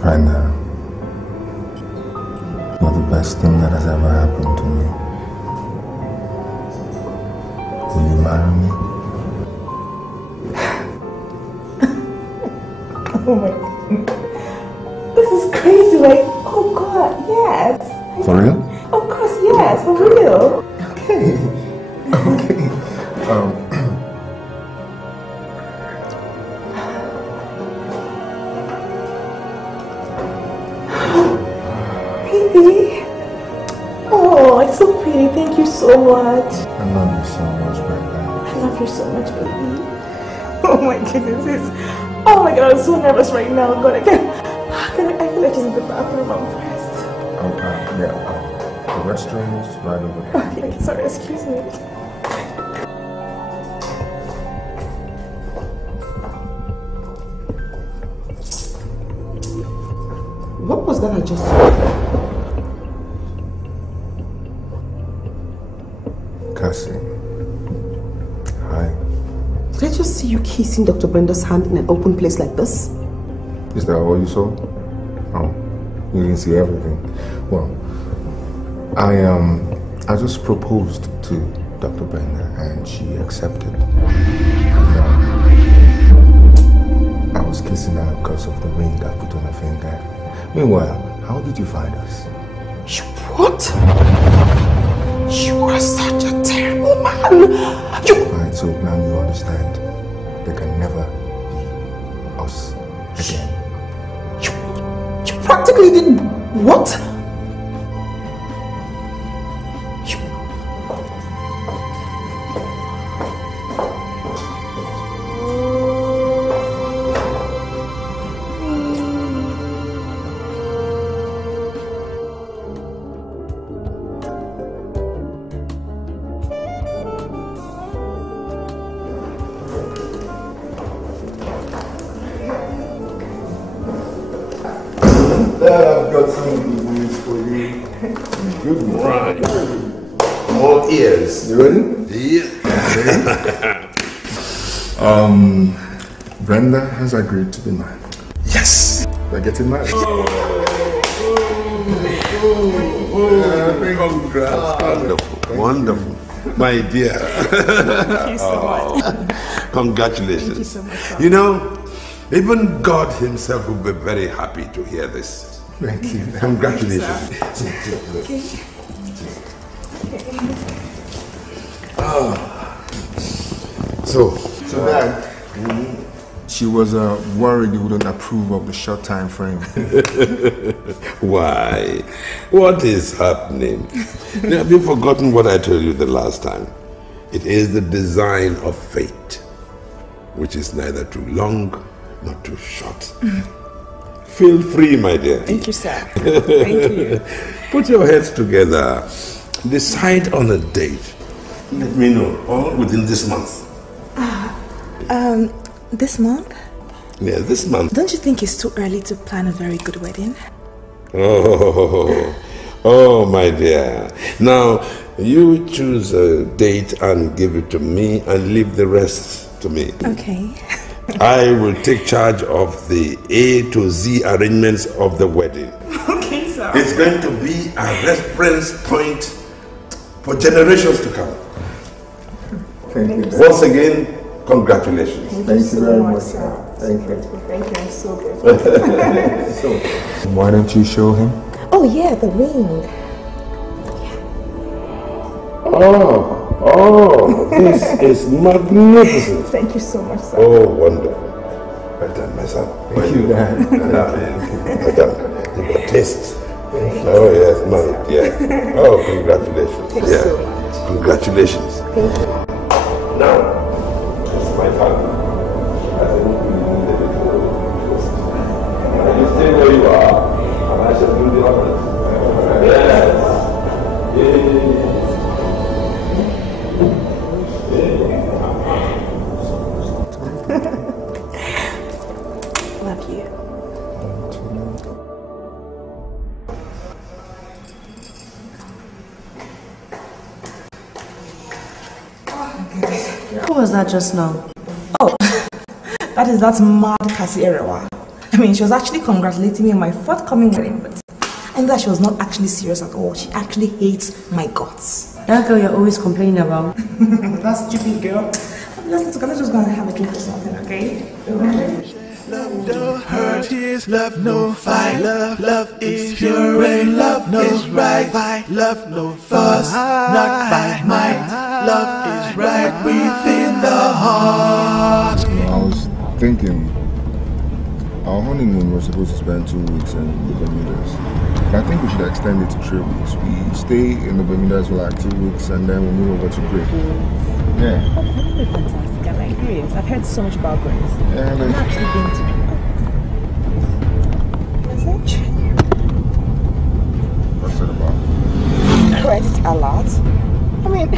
Brenda, you're the best thing that has ever happened to me. Will you marry me? Oh my God. This is crazy, like, oh God, yes. For real? Of course, yes, for real. Okay. Okay. Baby. Oh, it's so pretty. Thank you so much. I love you so much, Brenda. I love you so much, baby. Oh my goodness. Oh my God, I'm so nervous right now. God, I feel like she's in the bathroom first. Yeah. The restroom is right over there. Okay, sorry, excuse me. What was that I just saw? Cassy. Hi. Did I just see you kissing Dr. Brenda's hand in an open place like this? Is that all you saw? Oh, you didn't see everything. Well, I just proposed to Dr. Brenda and she accepted. I was kissing her because of the ring I put on her finger. Meanwhile, how did you find us? You what? You are such a terrible man. Right, so now you understand. There can never be us again. You practically did what? I've got some good news for you. Good news. Right. More ears. You ready? Yeah. Brenda has agreed to be married. Yes. We're getting married. Congrats. Wonderful. Wonderful. My dear. Thank you so much. Congratulations. Thank you so much. You know, even God himself will be very happy to hear this. Thank you. Congratulations. So Dad, she was worried you wouldn't approve of the short time frame. why? What is happening? Have you forgotten what I told you the last time? It is the design of fate, which is neither too long nor too short. Feel free, my dear. Thank you, sir. Thank you. Put your heads together. Decide on a date. Let me know, all within this month. This month? Yeah, this month. Don't you think it's too early to plan a very good wedding? Oh, my dear. Now, you choose a date and give it to me and leave the rest to me. Okay. I will take charge of the A to Z arrangements of the wedding. Okay, sir. It's going to be a reference point for generations to come. Thank you. Once again, congratulations. Thank you very much, sir. Thank you. Thank you, I'm so grateful. So, why don't you show him? Oh yeah, the ring. Oh, this is magnificent. Thank you so much, sir. Oh, wonderful. Well done, my son. Thank you, Dad. Well done. You got taste. Oh, yes, my dear. Oh, congratulations. Thank you so much. Congratulations. Thank you. Now, it's my father. I think you stay where you are, and I shall do the honors. Yes. Yay. Love you. Who was that just now? Oh, that is that mad Cassy Erewa. I mean, she was actually congratulating me on my forthcoming wedding, but I think that she was not actually serious at all. She actually hates my guts. That girl you're always complaining about. That stupid girl. Let's just go and have a drink or something, okay? Love no hurt, tears, love no fight. Love is pure and love is right. Love no fuss, not by might. Love is right within the heart. I was thinking, our honeymoon was supposed to spend 2 weeks in the Bermudas. But I think we should extend it to 3 weeks. We stay in the Bermudas for like 2 weeks and then we move over to Greece. Yeah. Oh, that would be fantastic. I'm like Greece. I've heard so much about Greece. Yeah, I'm actually been to. Message? What's it about? Credit a lot. I mean,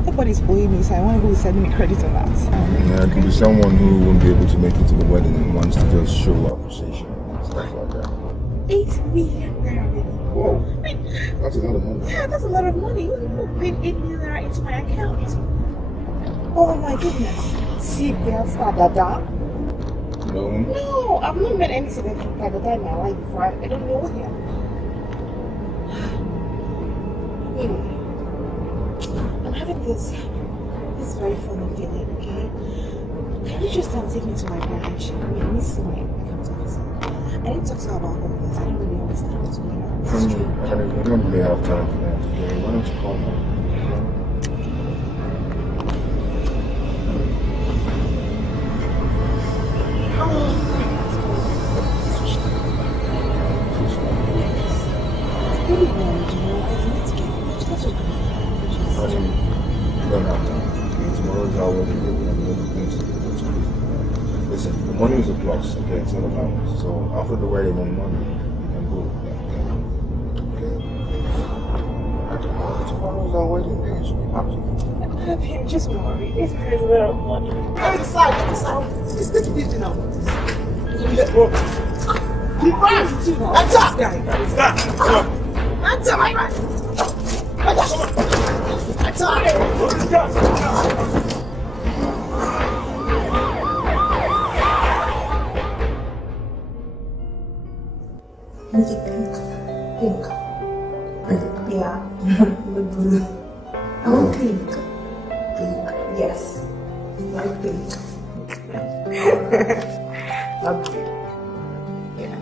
everybody's owing me, so I want to go send me credit a lot. Yeah, it could be someone who won't be able to make it to the wedding and wants to just show appreciation and stuff like that. 8 million. Whoa, that's a lot of money. Yeah, that's a lot of money. Who paid 8 million into my account? Oh my goodness. See, girls, Dada. No. No, I've not met any significant Dada in my life before. I don't know him. I'm having this very funny feeling, okay? Can you just take me to my branch? I mean, this is my account officer. I need to talk to her about all this. I don't really understand what's going on. We don't really have time for that today. Why don't you call me? You don't have time. Okay, tomorrow's our wedding day. We have other things to do. Listen, the money is a plus, okay? It's not a minus. So after the wedding on Monday, you can go. Okay? Tomorrow's our wedding day. You should be happy. I'm just worried. It's very little money. Get inside. Let's take it easy now. Enter, my man. Make it pink. Pink. Yeah. Blue. I want pink. Pink. Yes. Like pink. Okay. Yeah.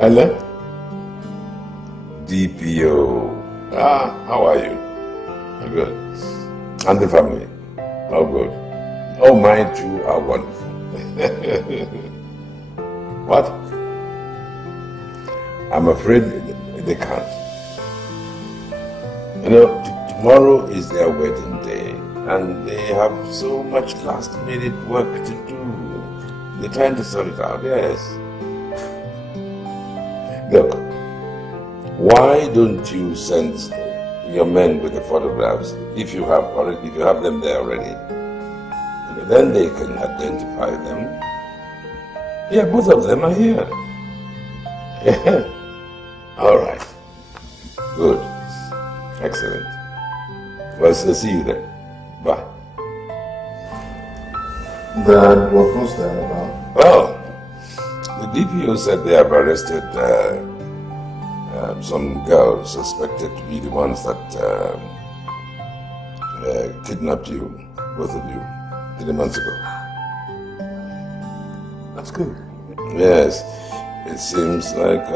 Hello? DPO. How are you? I'm good. And the family? Oh, good. Oh, mine too are wonderful. What? I'm afraid they can't. You know, tomorrow is their wedding day, and they have so much last-minute work to do. They're trying to sort it out, yes. Look, why don't you send your men with the photographs if you have them there already? Then they can identify them. Yeah, both of them are here. Yeah. All right. Good. Excellent. Well, so see you then. Bye. Dad, what was that about? Well, the DPO said they have arrested some girls suspected to be the ones that kidnapped you, both of you, 3 months ago. That's good. Yes, it seems like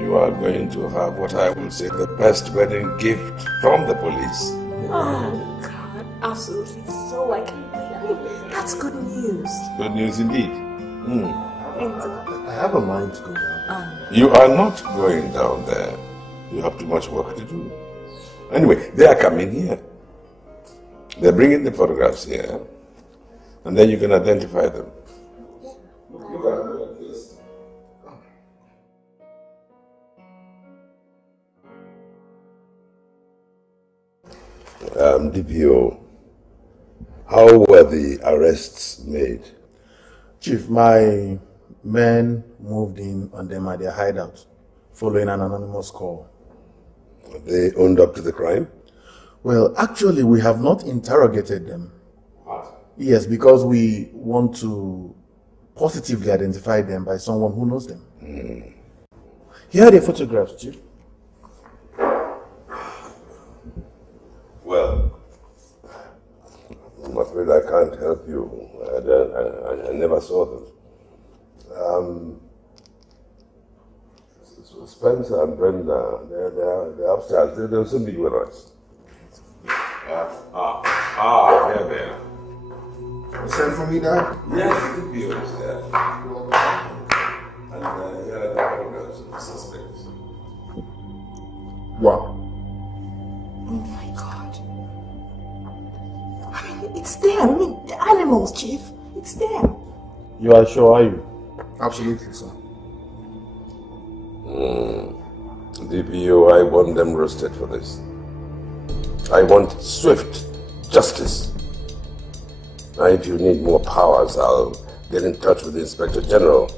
you are going to have what I will say the best wedding gift from the police. Oh God, absolutely so. I can't wait. I mean, that's good news. Good news indeed. I have a mind to go down. You are not going down there. You have too much work to do. Anyway, they are coming here. They're bringing the photographs here, and then you can identify them. Look at this. DPO, how were the arrests made? Chief, my men moved in on them at their hideout, following an anonymous call. They owned up to the crime? Well, actually, we have not interrogated them. What? Yes, because we want to positively identify them by someone who knows them. Here are the photographs, Chief. Well, I'm afraid I can't help you. I never saw them. Spencer and Brenda, they're upstairs. They'll soon be with us. Here they are. You sent for me, Dad? Yes, the DPO is there. And here are the photographs of the suspects. Wow. Oh my God. I mean, it's them. I mean, the animals, Chief. It's them. You are sure, are you? Absolutely, sir. DPO, I want them roasted for this. I want swift justice. Now, if you need more powers, I'll get in touch with the Inspector General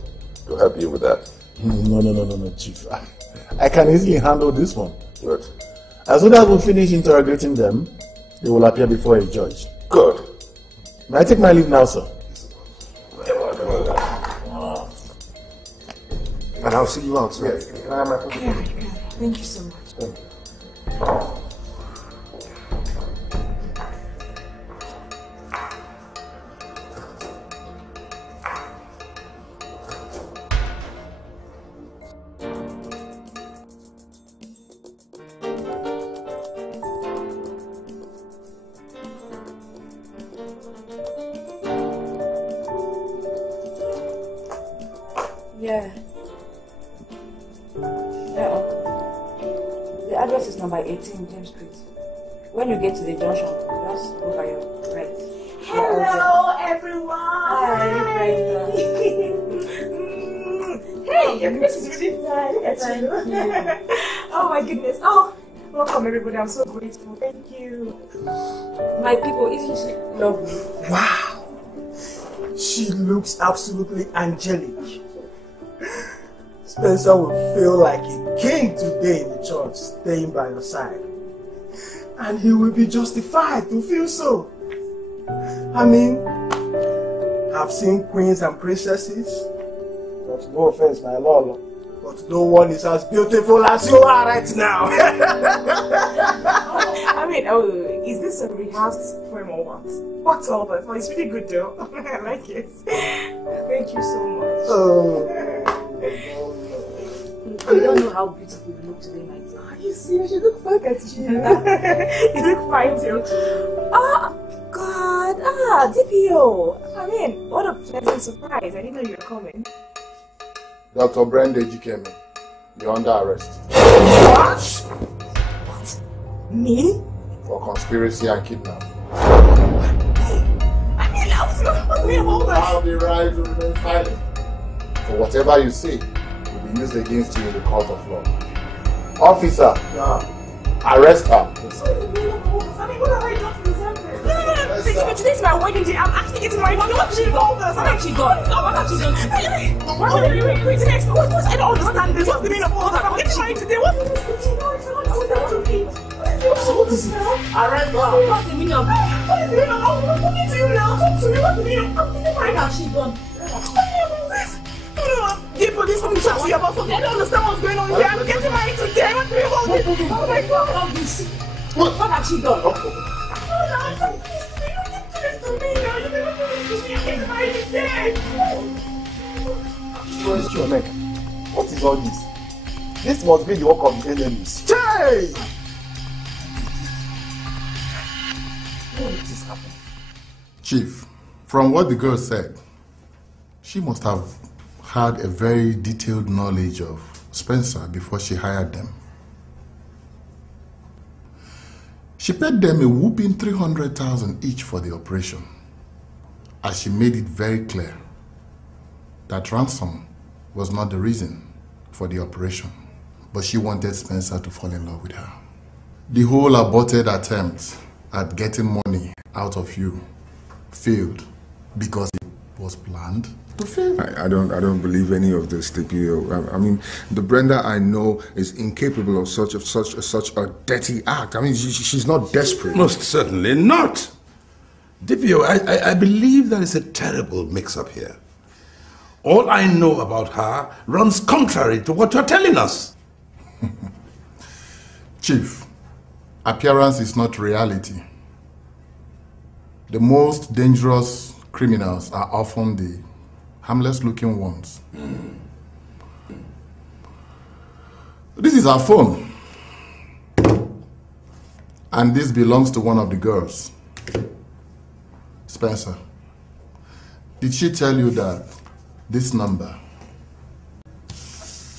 to help you with that. No, Chief. I can easily handle this one. Good. As soon as we finish interrogating them, they will appear before a judge. Good. May I take my leave now, sir? And I'll see you out, sir. Yes. Can I have my phone? Yeah, you can. Thank you so much. Thank you. Yeah. The address is number 18 James Street. When you get to the junction, just go by your right. Hello, everyone. Hi, Brenda. Hey, your face is really nice. Thank you. Oh my goodness. Oh, welcome everybody. I'm so grateful. Thank you. My people, isn't she lovely? Wow! She looks absolutely angelic. Spencer will feel like a king today in the church, staying by your side. And he will be justified to feel so. I mean, I've seen queens and princesses, but no offense, my lord, but no one is as beautiful as you are right now. I mean, is this a rehearsed poem or what? What's all that? Well, it's really good though. I like it. Thank you so much. You don't know how beautiful you look today, my dear. Are you serious? You look fine, Cassy. You look fine too. Oh, God. DPO. I mean, what a pleasant surprise. I didn't know you were coming. Dr. Brenda Ejikeme, you're under arrest. What? Me? For conspiracy and kidnapping. I mean, what's me about You have the right to remain silent. For whatever you say will be used against you in the court of law. Officer, arrest her. I mean, what have I done to deserve this? No. Today's my wedding day. I'm actually getting married. What's she done? What have she done? What have she done? Wait, I don't understand this. What's the meaning of all that? I'm getting married today. What's this? So what is it? Arrest her. What's the meaning of What is the meaning of all? I'm talking to you now. Talk to me. What's the meaning of I'm getting married? what has she done? The police officer to you about something. I don't understand what's going on here. I'm getting married today. What's the meaning of all this? Oh my God. All this. What has she done? Where's your neck? What is all this? This must be the work of the enemies. Hey! What did this happen? Chief, from what the girl said, she must have had a very detailed knowledge of Spencer before she hired them. She paid them a whooping 300,000 each for the operation, as she made it very clear that ransom was not the reason for the operation, but she wanted Spencer to fall in love with her. The whole aborted attempt at getting money out of you failed because it was planned to fail. I don't believe any of this, DPO. I mean, the Brenda I know is incapable of such a dirty act. I mean, she's not desperate. Most certainly not. DPO, I believe there is a terrible mix-up here. All I know about her runs contrary to what you're telling us. Chief, appearance is not reality. The most dangerous criminals are often the harmless-looking ones. This is her phone. And this belongs to one of the girls. Spencer, did she tell you that this number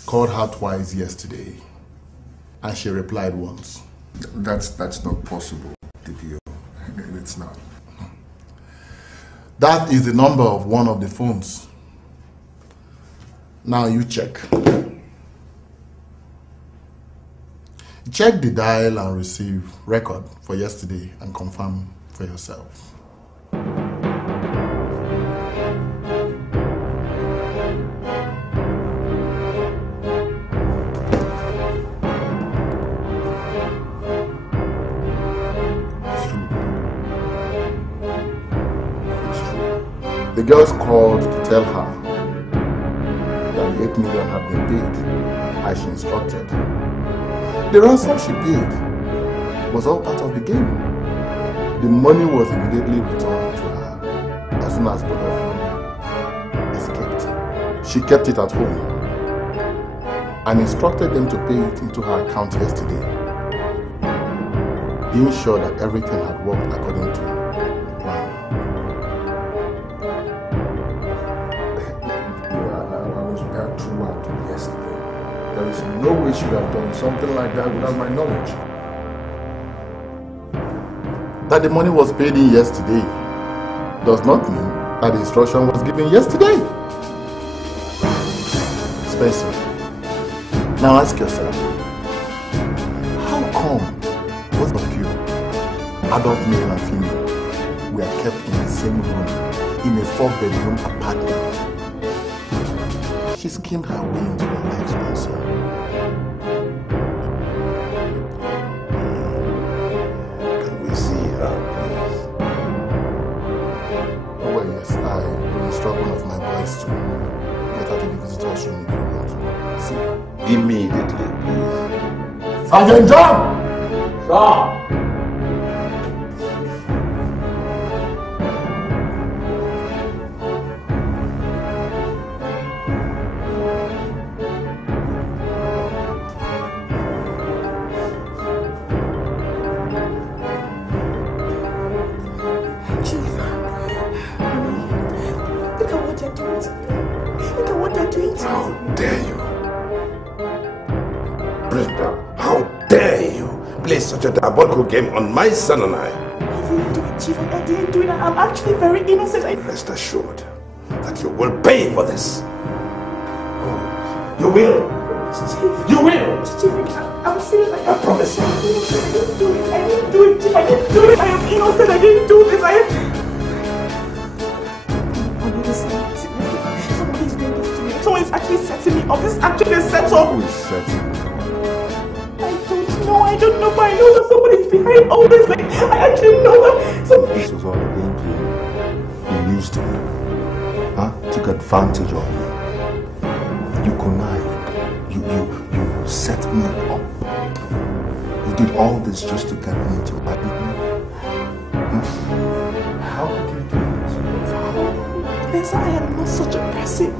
called her twice yesterday and she replied once? That's not possible, DPO. It's not. That is the number of one of the phones. Now you check. Check the dial and receive record for yesterday and confirm for yourself. The girls called to tell her that the 8 million had been paid, as she instructed. The ransom she paid was all part of the game. The money was immediately returned to her as soon as both of them escaped. She kept it at home and instructed them to pay it into her account yesterday, being sure that everything had worked according to the plan. Throughout yesterday. There is no way she would have done something like that without my knowledge. That the money was paid in yesterday does not mean that the instruction was given yesterday. Spencer, now ask yourself, how come both of you, adult male and female, were kept in the same room in a 4-bedroom apartment? She schemed her way into your life, Spencer. Can we see her, please? Oh, well, yes, I will instruct one of my boys to get her to the visitor's room if you want to see her. Immediately, please. Sergeant John! Sir! How dare you? Brenda, how dare you play such a diabolical game on my son and I? I didn't do it, Chief. I didn't do it. I'm actually very innocent. Rest assured that you will pay for this. Oh, you will. Chief. You will. Chief, I'm serious. I promise you. I didn't do it. I didn't do it, Chief. I didn't do it. I am innocent. I didn't do this. Somebody's doing this to me. Someone's actually setting me up. This is actually a setup. Who is setting you up? I don't know, but I know that somebody's behind all this. Like, I actually know that somebody... This was all a game plan. You used me. Huh? Took advantage of me. You connived. You set me up. You did all this just to get me to lie with me. How could you do this? Lisa, I am not such a person.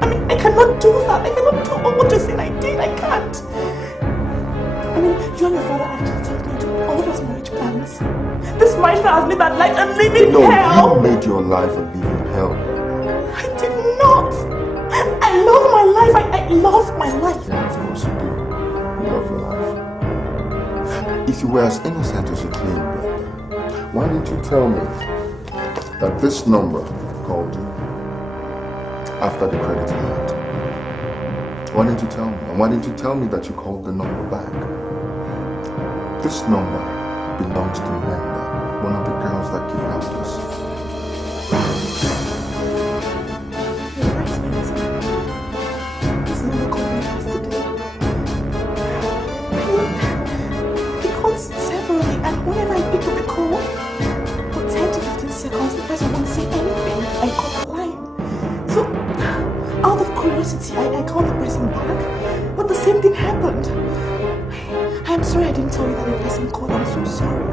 I mean, I cannot do that. I cannot do what you said I did. I can't. I mean, you and your father actually told me to all those marriage plans. This marriage plan has made my life a living hell. No, you made your life a living hell. I did not. I love my life. I love my life. Yeah, of course you do. You love your life. If you were as innocent as you claim, Brenda, why didn't you tell me that this number called you after the credit amount? Why didn't you tell me? And why didn't you tell me that you called the number back? This number belongs to Brenda, one of the girls that kidnapped us. sorry I didn't tell you that your person called. I'm so sorry.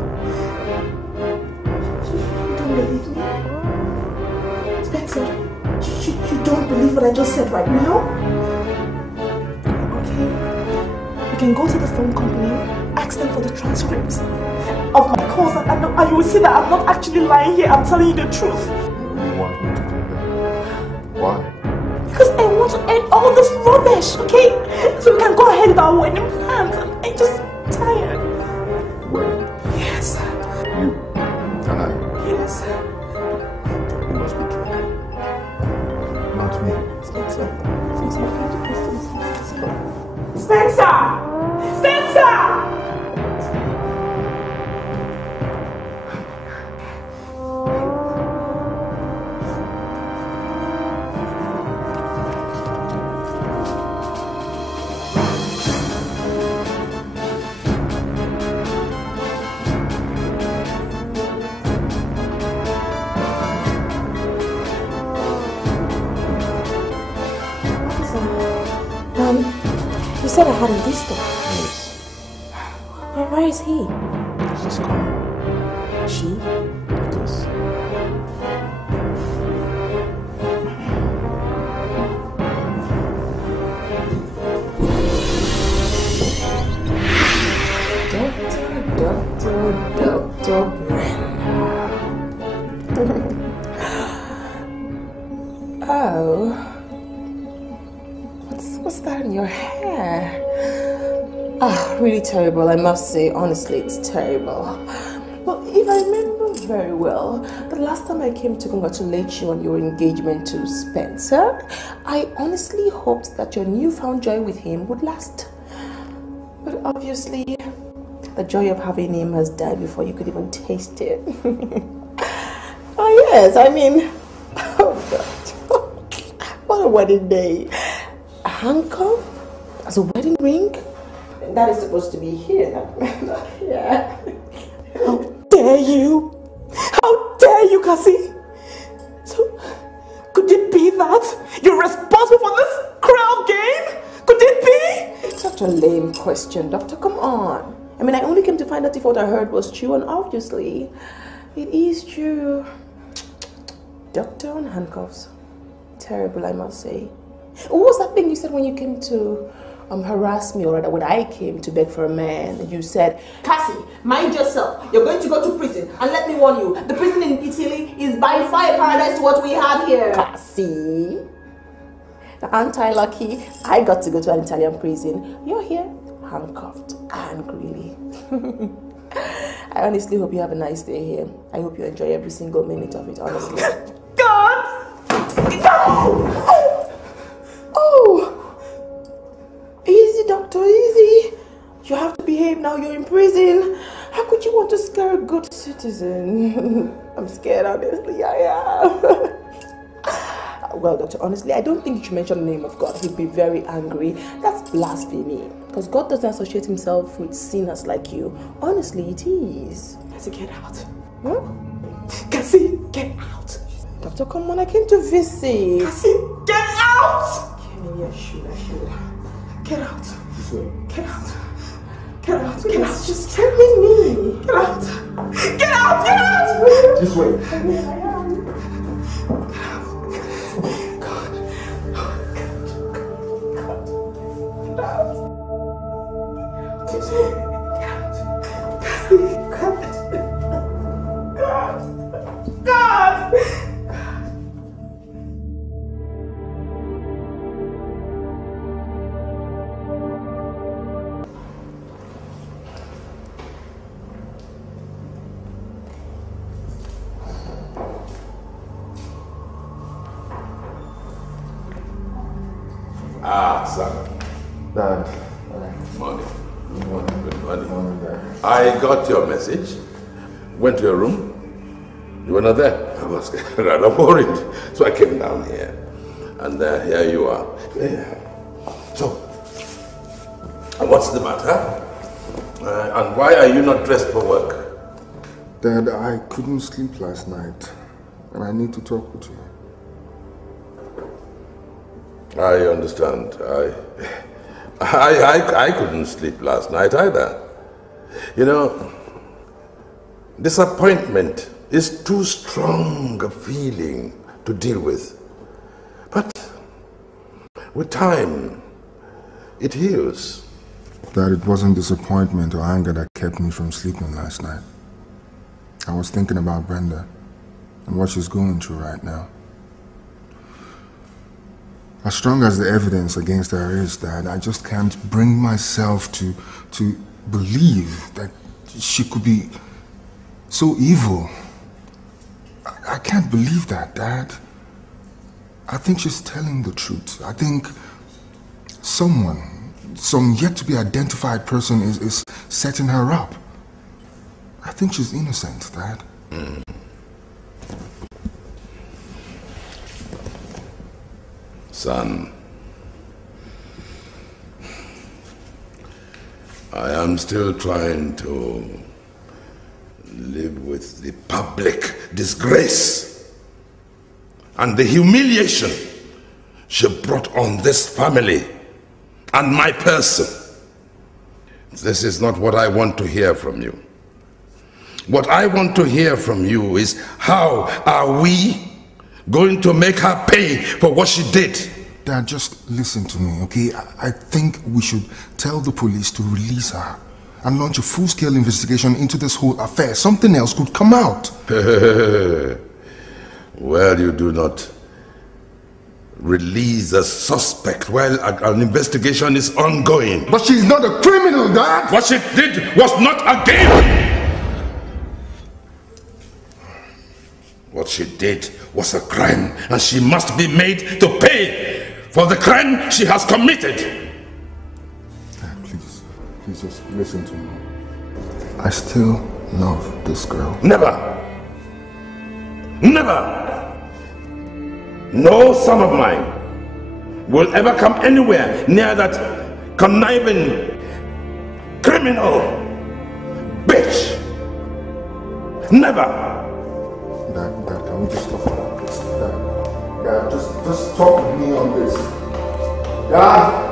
You don't believe me? Spencer, you don't believe what I just said right now? Okay. You can go to the phone company, ask them for the transcripts of my calls, and you will see that I'm not actually lying here. I'm telling you the truth. You really want me to do that? Why? Because I want to end all this rubbish, okay? So we can go ahead with our wedding plans. I'm just tired. Wedding? Yes. You and I? Yes. You must be dreaming. Not me. Spencer! Spencer! Spencer! You said I had a visitor. Yes. Where is he? She's coming. She? Yes. Dr. Oh. What's that in your hair? Ah, really terrible, I must say. Honestly, it's terrible. Well, if I remember very well, the last time I came to congratulate you on your engagement to Spencer, I honestly hoped that your newfound joy with him would last. But obviously, the joy of having him has died before you could even taste it. Oh yes, I mean, oh God, what a wedding day. A handcuff as a wedding ring? That is supposed to be here, not here. How dare you? How dare you, Cassy? So, could it be that you're responsible for this cruel game? Could it be? Such a lame question, Doctor. Come on. I mean, I only came to find out if what I heard was true, and obviously, it is true. Doctor on handcuffs. Terrible, I must say. What was that thing you said when you came to harass me, or rather when I came to beg for a man? You said, Cassy, mind yourself. You're going to go to prison. And let me warn you, the prison in Italy is by far a paradise to what we have here. Cassy. Now, aren't I lucky? I got to go to an Italian prison. You're here, handcuffed, angrily. I honestly hope you have a nice day here. I hope you enjoy every single minute of it, honestly. God! Oh! Easy, doctor, easy. You have to behave now, you're in prison. How could you want to scare a good citizen? I'm scared, honestly, I am. Well, doctor, honestly, I don't think you should mention the name of God. He'd be very angry. That's blasphemy. Because God doesn't associate himself with sinners like you. Honestly, it is. Cassie, get out. Huh? Cassie, get out. Doctor, come on, I came to visit. Cassie, get out! Yeah, shoot. Get out. Get out. Get out. Get out. Just stay with me. Get out. Get out. Get out. This way. I am. God. Get out. This way. Get out. God. Ah, son. Dad. Morning. Good morning. I got your message. Went to your room. You were not there. I was rather worried. So I came down here. And here you are. Yeah. So, what's the matter? And why are you not dressed for work? Dad, I couldn't sleep last night. And I need to talk with you. I understand. I couldn't sleep last night either. You know, disappointment is too strong a feeling to deal with. But with time, it heals. That it wasn't disappointment or anger that kept me from sleeping last night. I was thinking about Brenda and what she's going through right now. As strong as the evidence against her is, Dad, I just can't bring myself to believe that she could be so evil. I can't believe that, Dad. I think she's telling the truth. I think some yet to be identified person is setting her up. I think she's innocent, Dad. Son, I am still trying to live with the public disgrace and the humiliation she brought on this family and my person. This is not what I want to hear from you. What I want to hear from you is, how are we going to make her pay for what she did? Dad, just listen to me, okay? I think we should tell the police to release her and launch a full-scale investigation into this whole affair. Something else could come out. Well, you do not release a suspect while an investigation is ongoing. But she's not a criminal, Dad! What she did was not a game! What she did was a crime, and she must be made to pay for the crime she has committed. Dad, please just listen to me. I still love this girl. Never! Never! No son of mine will ever come anywhere near that conniving, criminal bitch. Never! Dad, can we just talk about this? Dad, just talk with me on this. Dad!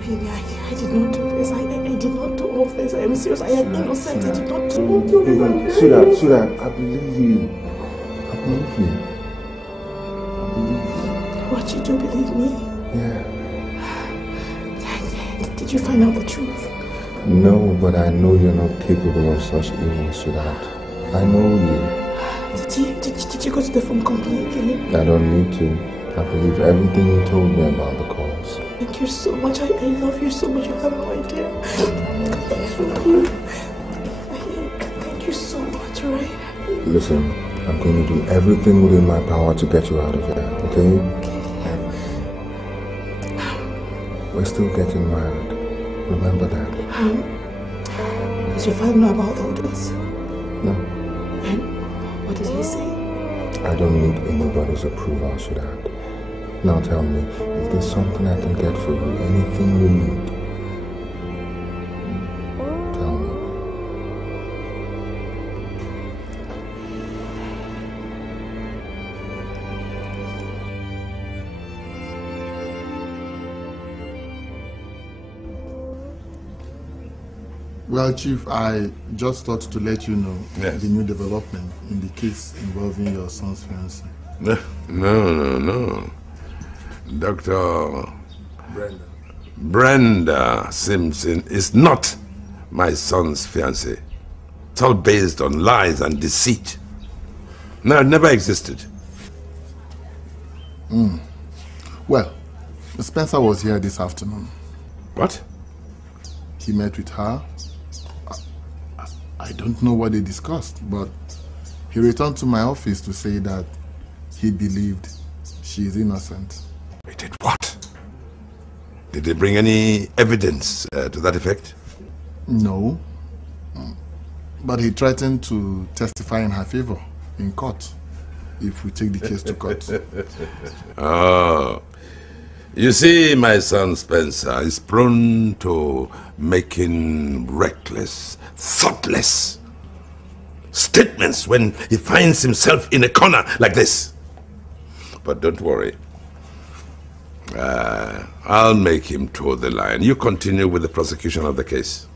Baby, I did not do this. I did not do all this. I am serious. I am innocent. I did not do this. Sweetheart, I believe you. I believe you. What, you do believe me? Yeah. Did you find out the truth? No, but I know you're not capable of such evil, sweetheart. I know you. Did you go to the phone company again? I don't need to. I believe everything you told me about the calls. Thank you so much. I love you so much. You have no idea. Thank you. Thank you so much, right? Listen, I'm going to do everything within my power to get you out of here, okay? We're still getting married. Remember that. Does your father know about all this? No. And what did he say? I don't need anybody's approval, sweetheart. Now tell me, if there's something I can get for you, anything you need, tell me. Well, Chief, I just thought to let you know the new development in the case involving your son's fiancée. No. Dr. Brenda Simpson is not my son's fiancée. It's all based on lies and deceit. No, it never existed. Well, Spencer was here this afternoon. What? He met with her. I don't know what they discussed, but he returned to my office to say that he believed she is innocent. He did what? Did they bring any evidence to that effect? No. But he threatened to testify in her favor in court if we take the case to court. Oh. You see, my son Spencer is prone to making reckless, thoughtless, statements when he finds himself in a corner like this. But don't worry. I'll make him toe the line. You continue with the prosecution of the case.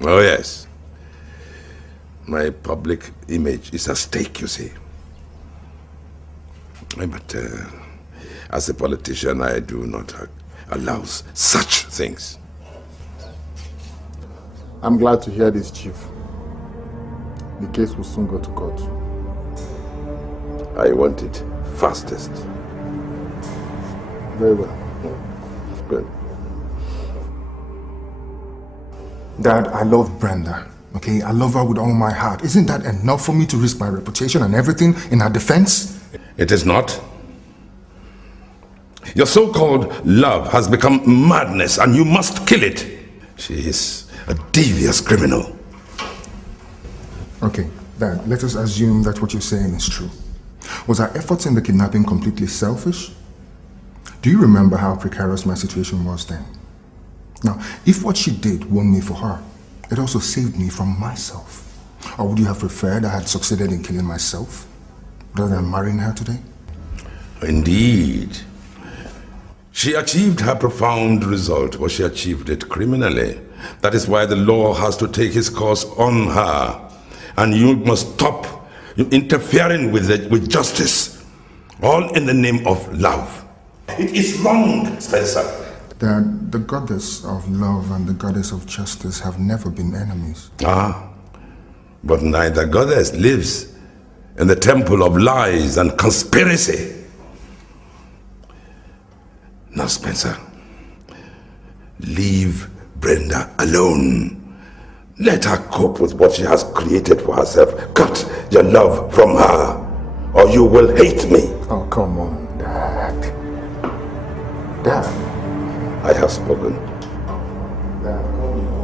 Oh yes. My public image is at stake, you see. But as a politician, I do not allow such things. I'm glad to hear this, Chief. The case will soon go to court. I want it fastest. Very well. Good. Dad, I love Brenda. Okay, I love her with all my heart. Isn't that enough for me to risk my reputation and everything in her defense? It is not. Your so-called love has become madness and you must kill it. She is a devious criminal. Okay, Dad, let us assume that what you're saying is true. Was our efforts in the kidnapping completely selfish? Do you remember how precarious my situation was then? Now, if what she did won me for her, it also saved me from myself. Or would you have preferred I had succeeded in killing myself rather than marrying her today? Indeed. She achieved her profound result, but she achieved it criminally. That is why the law has to take its course on her. And you must stop interfering with justice, all in the name of love. It is wrong, Spencer. The goddess of love and the goddess of justice have never been enemies. But neither goddess lives in the temple of lies and conspiracy. Now, Spencer, leave Brenda alone. Let her cope with what she has created for herself. Cut your love from her, or you will hate me. Oh, come on, Dad. Dad. I have spoken. Dad, come on.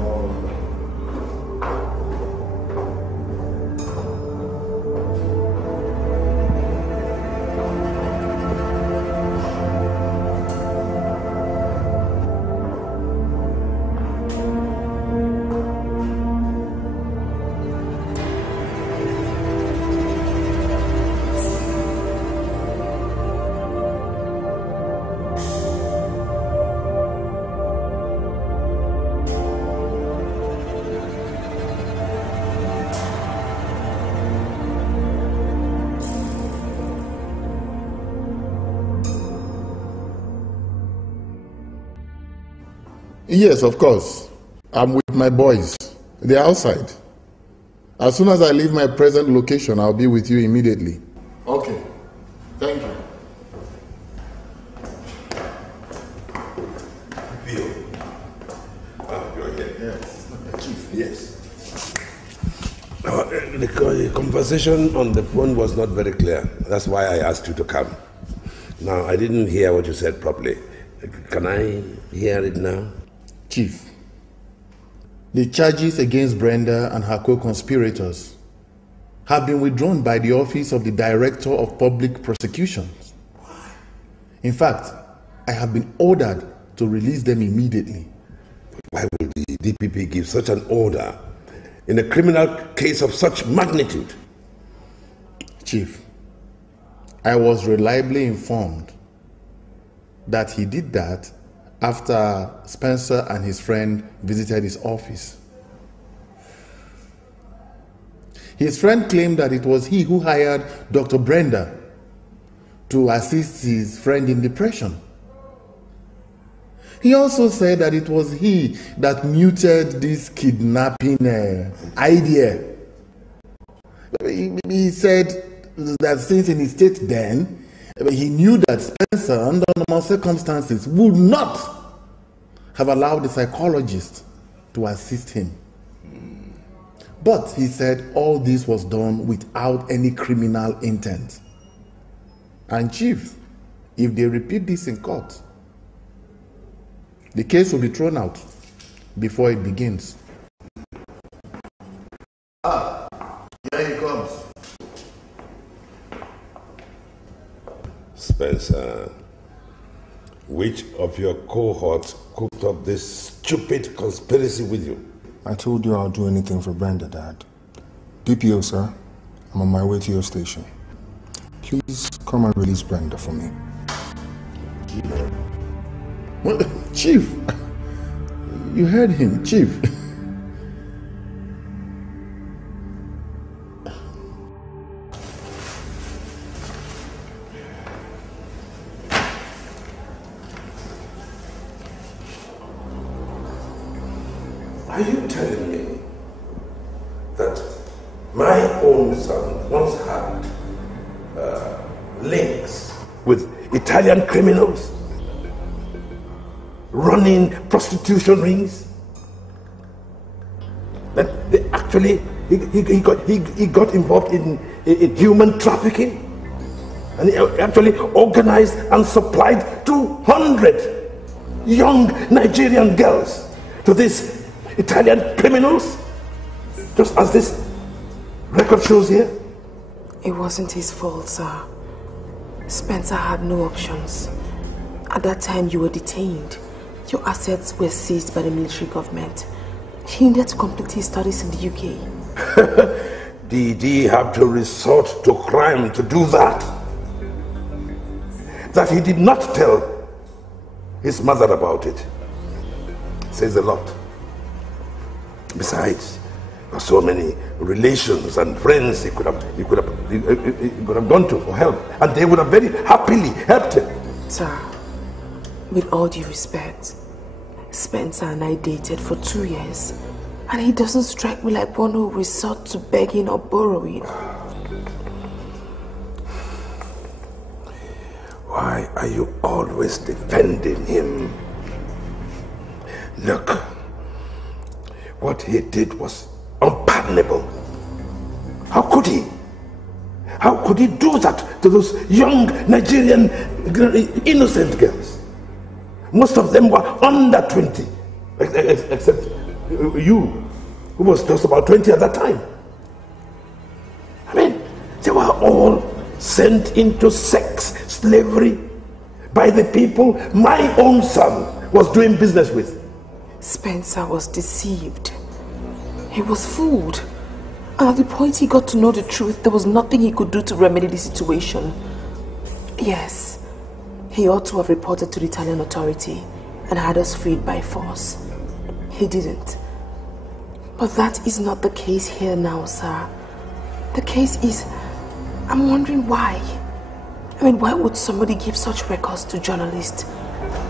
Yes, of course. I'm with my boys. They're outside. As soon as I leave my present location, I'll be with you immediately. Okay. Thank you. Bill. You're here. Yes. Chief, yes. The conversation on the phone was not very clear. That's why I asked you to come. Now, I didn't hear what you said properly. Can I hear it now? Chief, the charges against Brenda and her co-conspirators have been withdrawn by the Office of the Director of Public Prosecutions. In fact, I have been ordered to release them immediately. Why would the DPP give such an order in a criminal case of such magnitude? Chief, I was reliably informed that he did that after Spencer and his friend visited his office. His friend claimed that it was he who hired Dr. Brenda to assist his friend in depression. He also said that it was he that muted this kidnapping idea. He said that since in his state then, he knew that Spencer, under normal circumstances, would not have allowed the psychologist to assist him. But he said all this was done without any criminal intent. And Chief, if they repeat this in court, the case will be thrown out before it begins. Here he comes. Spencer, which of your cohorts cooked up this stupid conspiracy with you? I told you I'll do anything for Brenda, Dad. DPO, sir. I'm on my way to your station. Please come and release Brenda for me. What? Chief, you heard him, Chief. Are you telling me that my own son once had links with Italian criminals, running prostitution rings? That they actually he got involved in human trafficking, and he actually organized and supplied 200 young Nigerian girls to these Italian criminals, just as this record shows here? It wasn't his fault, sir. Spencer had no options. At that time, you were detained. Your assets were seized by the military government. He needed to complete his studies in the UK. Did he have to resort to crime to do that? That he did not tell his mother about it says a lot. Besides, there are so many relations and friends he could have gone to for help, and they would have very happily helped him. Sir, with all due respect, Spencer and I dated for 2 years, and he doesn't strike me like one who resort to begging or borrowing. Why are you always defending him? Look, what he did was unpardonable. How could he? How could he do that to those young Nigerian innocent girls? Most of them were under 20, except you, who was just about 20 at that time. I mean, they were all sent into sex slavery by the people my own son was doing business with. Spencer was deceived. He was fooled. And at the point he got to know the truth, there was nothing he could do to remedy the situation. Yes, he ought to have reported to the Italian authority and had us freed by force. He didn't. But that is not the case here now, sir. The case is, I'm wondering why. I mean, why would somebody give such records to journalists,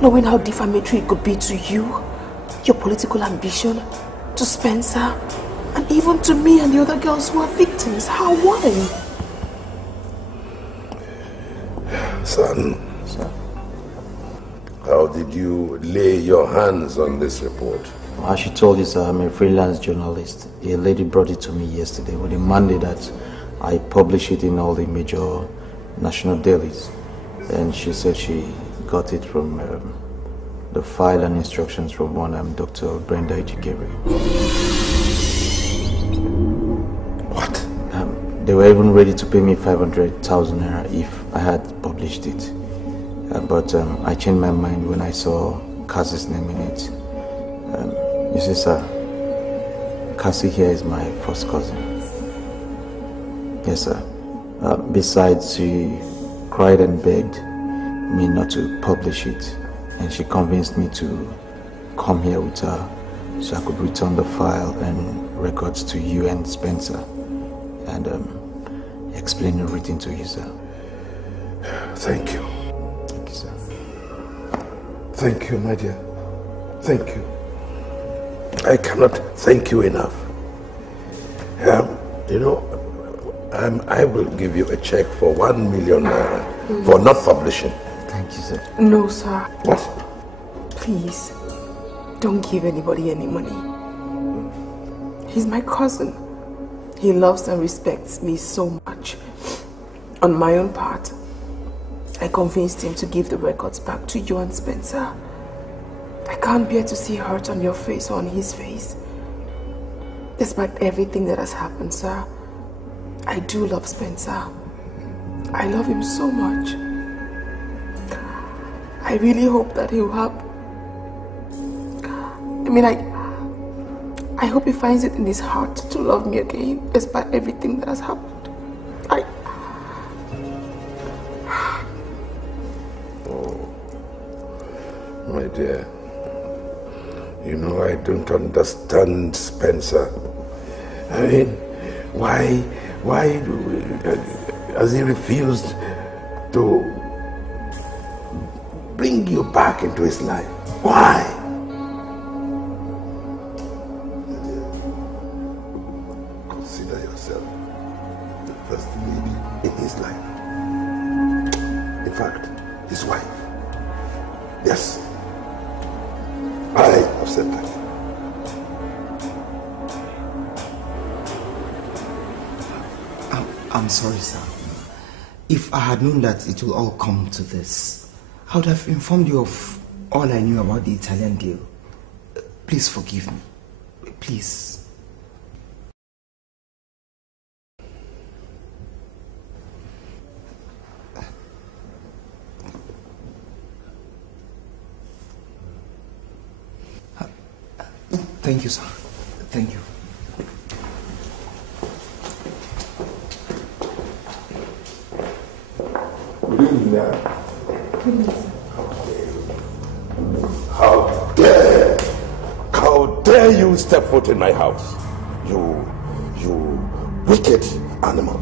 knowing how defamatory it could be to you, your political ambition, to Spencer, and even to me and the other girls who are victims? How? Why? Son, sir, how did you lay your hands on this report? As she told you, sir, I'm a freelance journalist. A lady brought it to me yesterday with a mandate that I publish it in all the major national dailies. And she said she got it from the file and instructions from one Dr. Brenda Ejikere. What? They were even ready to pay me 500,000 naira if I had published it. But I changed my mind when I saw Cassy's name in it. You see, sir, Cassy here is my first cousin. Yes, sir. Besides, she cried and begged me not to publish it, and she convinced me to come here with her so I could return the file and records to you and Spencer and explain everything to you, sir. Thank you. Thank you, sir. Thank you, my dear. Thank you. I cannot thank you enough. You know, I will give you a check for 1 million naira for not publishing. Thank you, sir. No, sir. What? Please, don't give anybody any money. He's my cousin. He loves and respects me so much. On my own part, I convinced him to give the records back to you and Spencer. I can't bear to see hurt on your face or on his face. Despite everything that has happened, sir, I do love Spencer. I love him so much. I really hope that he'll have... I I hope he finds it in his heart to love me again, despite everything that has happened. Oh, my dear. You know, I don't understand Spencer. I mean, why has he refused to bring you back into his life? Why? Consider yourself the first lady in his life. In fact, his wife. Yes. I have said that. I'm sorry, sir. If I had known that it will all come to this, I would have informed you of all I knew about the Italian deal. Please forgive me. Please. Thank you, sir. Thank you. Good evening, Nana. How dare you step foot in my house? You wicked animal.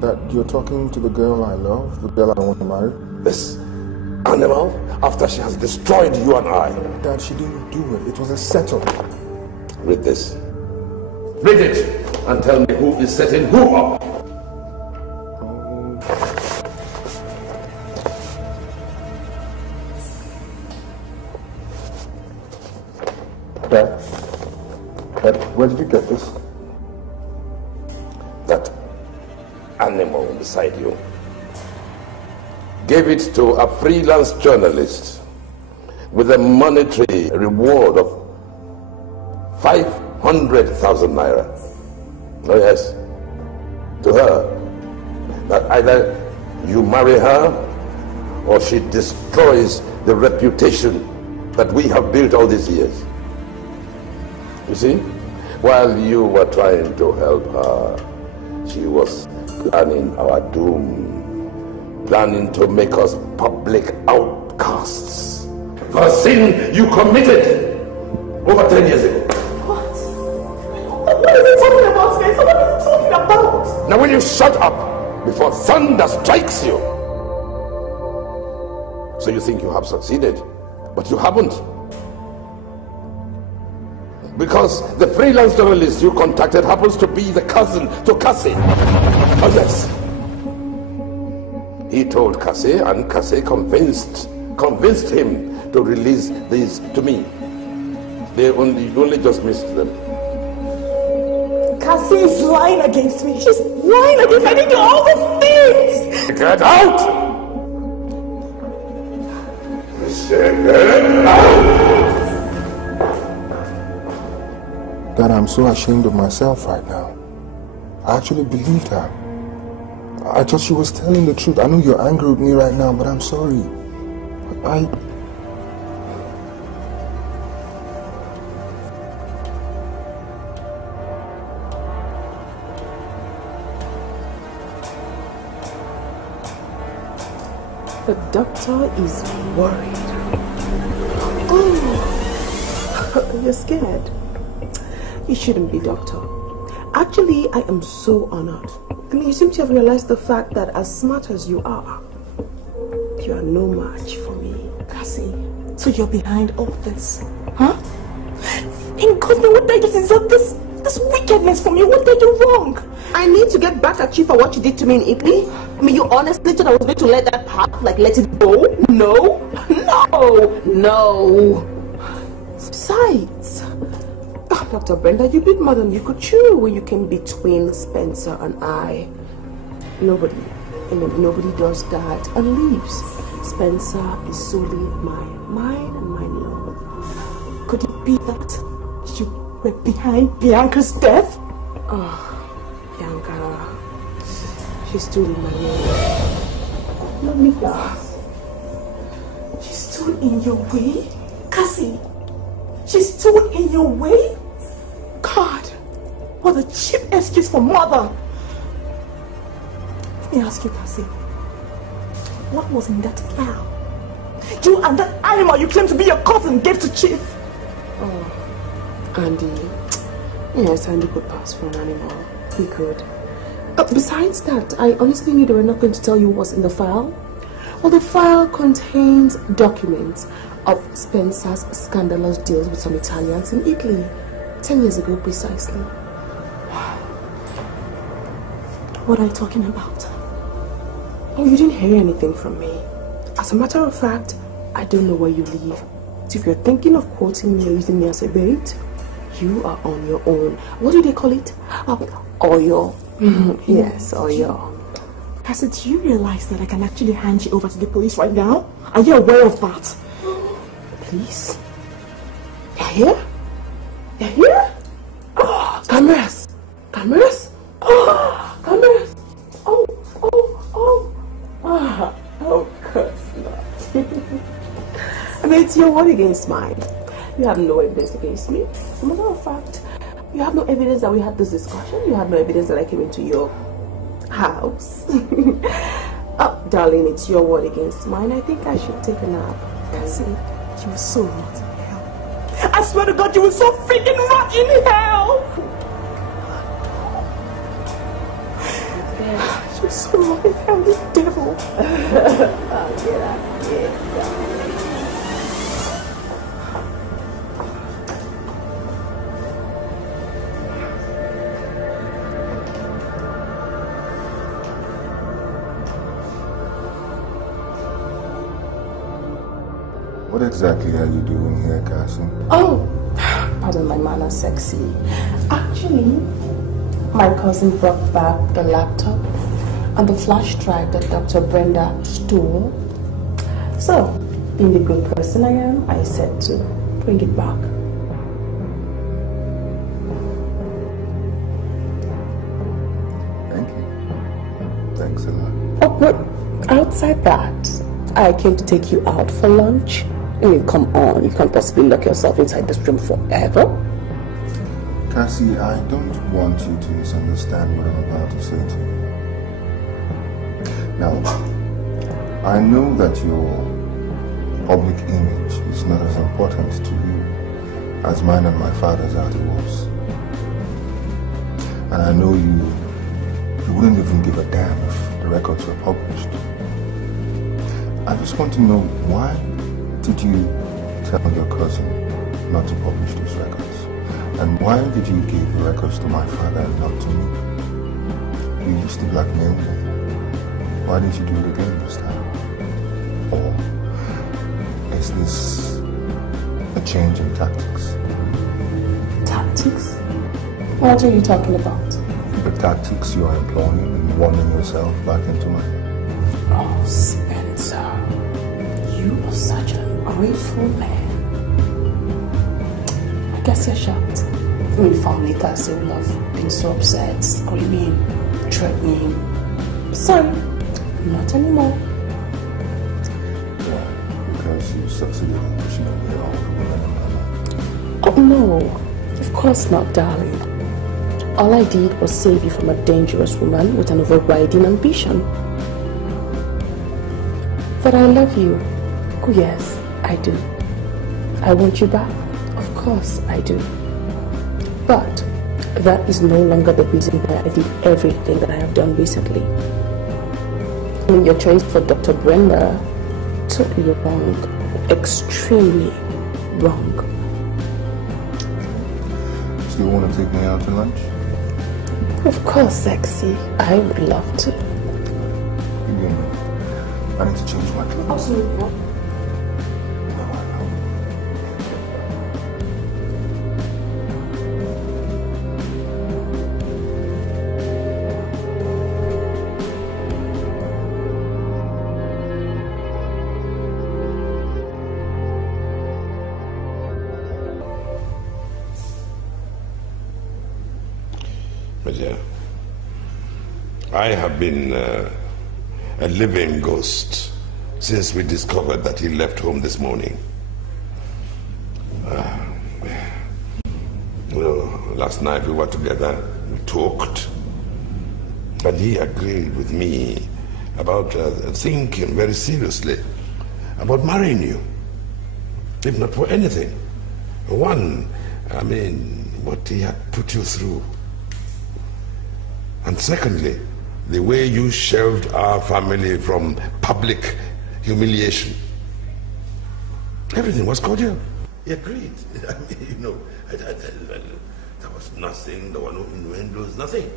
That you're talking to the girl I love, the girl I want to marry? This animal, after she has destroyed you and I. Dad, she didn't do it. It was a setup. Read this. Read it and tell me who is setting who up. Dad, where did you get this? That animal beside you gave it to a freelance journalist with a monetary reward of 500,000 naira. Oh yes, to her. That either you marry her or she destroys the reputation that we have built all these years. You see, while you were trying to help her, she was planning our doom, planning to make us public outcasts for a sin you committed over 10 years ago. What? What is he talking about, Spencer? What is he talking about? Now will you shut up before thunder strikes you? So you think you have succeeded, but you haven't. Because the freelance journalist you contacted happens to be the cousin to Cassy. Oh yes. He told Cassy, and Cassy convinced him to release these to me. You only just missed them. Cassy is lying against me. She's lying against me. I didn't do all these things. Get out! Get out! Dad, I'm so ashamed of myself right now. I actually believed her. I thought she was telling the truth. I know you're angry with me right now, but I'm sorry. The doctor is worried. Oh, you're scared. You shouldn't be, doctor. Actually, I am so honored. I mean, you seem to have realized the fact that as smart as you are no match for me, Cassy. So you're behind all this, huh? In God's name, what did I do to deserve this wickedness from you? What did I do wrong? I need to get back at you for what you did to me in Italy. I mean, you honestly thought I was going to let that pass, like let it go? No. Besides, Dr. Brenda, you bit more than you could chew when you came between Spencer and I. Nobody does that and leaves. Spencer is solely mine and mine alone. Could it be that you were behind Bianca's death? Oh, Bianca. She's still in my way. Let me guess. She's still in your way? Cassy, She's still in your way? God, what a cheap excuse for mother. Let me ask you, Cassy. What was in that file? You and that animal you claim to be your cousin gave to Chief. Oh, Andy. Yes, Andy could pass for an animal. He could. Besides that, I honestly knew they were not going to tell you what's in the file. Well, the file contains documents of Spencer's scandalous deals with some Italians in Italy 10 years ago precisely. What are you talking about? Oh, you didn't hear anything from me. As a matter of fact, I don't know where you live. So if you're thinking of quoting me or using me as a bait, you are on your own. What do they call it? Oyo. Yes, Oyo. Cassy, do you realize that I can actually hand you over to the police right now? Are you aware of that? Police? You're here? You're here? Oh, cameras! Cameras? Oh, cameras! Oh, of course not. I mean, it's your word against mine. You have no evidence against me. As a matter of fact, you have no evidence that we had this discussion. You have no evidence that I came into your house. Oh, darling, it's your word against mine. I think I should take a nap. Cassy, you will so rot in hell. I swear to God, you will so freaking rot in hell! You're so rot in hell, you devil. I'll get out of here. What exactly are you doing here, Cassy? Oh, pardon my manner, sexy. Actually, my cousin brought back the laptop and the flash drive that Dr. Brenda stole. So, being the good person I am, I said to bring it back. Thank you. Thanks a lot. Oh, but outside that, I came to take you out for lunch. I mean, come on, you can't possibly lock yourself inside this room forever. Cassy, I don't want you to misunderstand what I'm about to say to you. Now, I know that your public image is not as important to you as mine and my father's art was. And I know you wouldn't even give a damn if the records were published. I just want to know, why did you tell your cousin not to publish those records? And why did you give the records to my father and not to me? You used to blackmail me. Why did you do it again this time? Or is this a change in tactics? Tactics? What are you talking about? The tactics you are employing and warming yourself back into my life. Oh, Spencer, you are such an ungrateful man. I guess you're shocked. When you found later, Cassy will have been so upset, screaming, threatening. Sorry, not anymore. Yeah, because you succeeded in pushing away all the women in my life. Oh no, of course not, darling. All I did was save you from a dangerous woman with an overriding ambition. But I love you. Oh yes, I do. I want you back. Of course I do. But that is no longer the reason why I did everything that I have done recently. I mean, your choice for Dr. Brenda, totally wrong. Extremely wrong. Still want to take me out to lunch? Of course, sexy. I would love to. I need to change my clothes. Absolutely. My dear, I have been a living ghost since we discovered that he left home this morning. Last night we were together, we talked, and he agreed with me about thinking very seriously about marrying you, if not for anything. One, I mean, what he had put you through. And secondly, the way you shelved our family from public humiliation. Everything was cordial. He agreed. I mean, you know, there was nothing, there were no innuendos, nothing.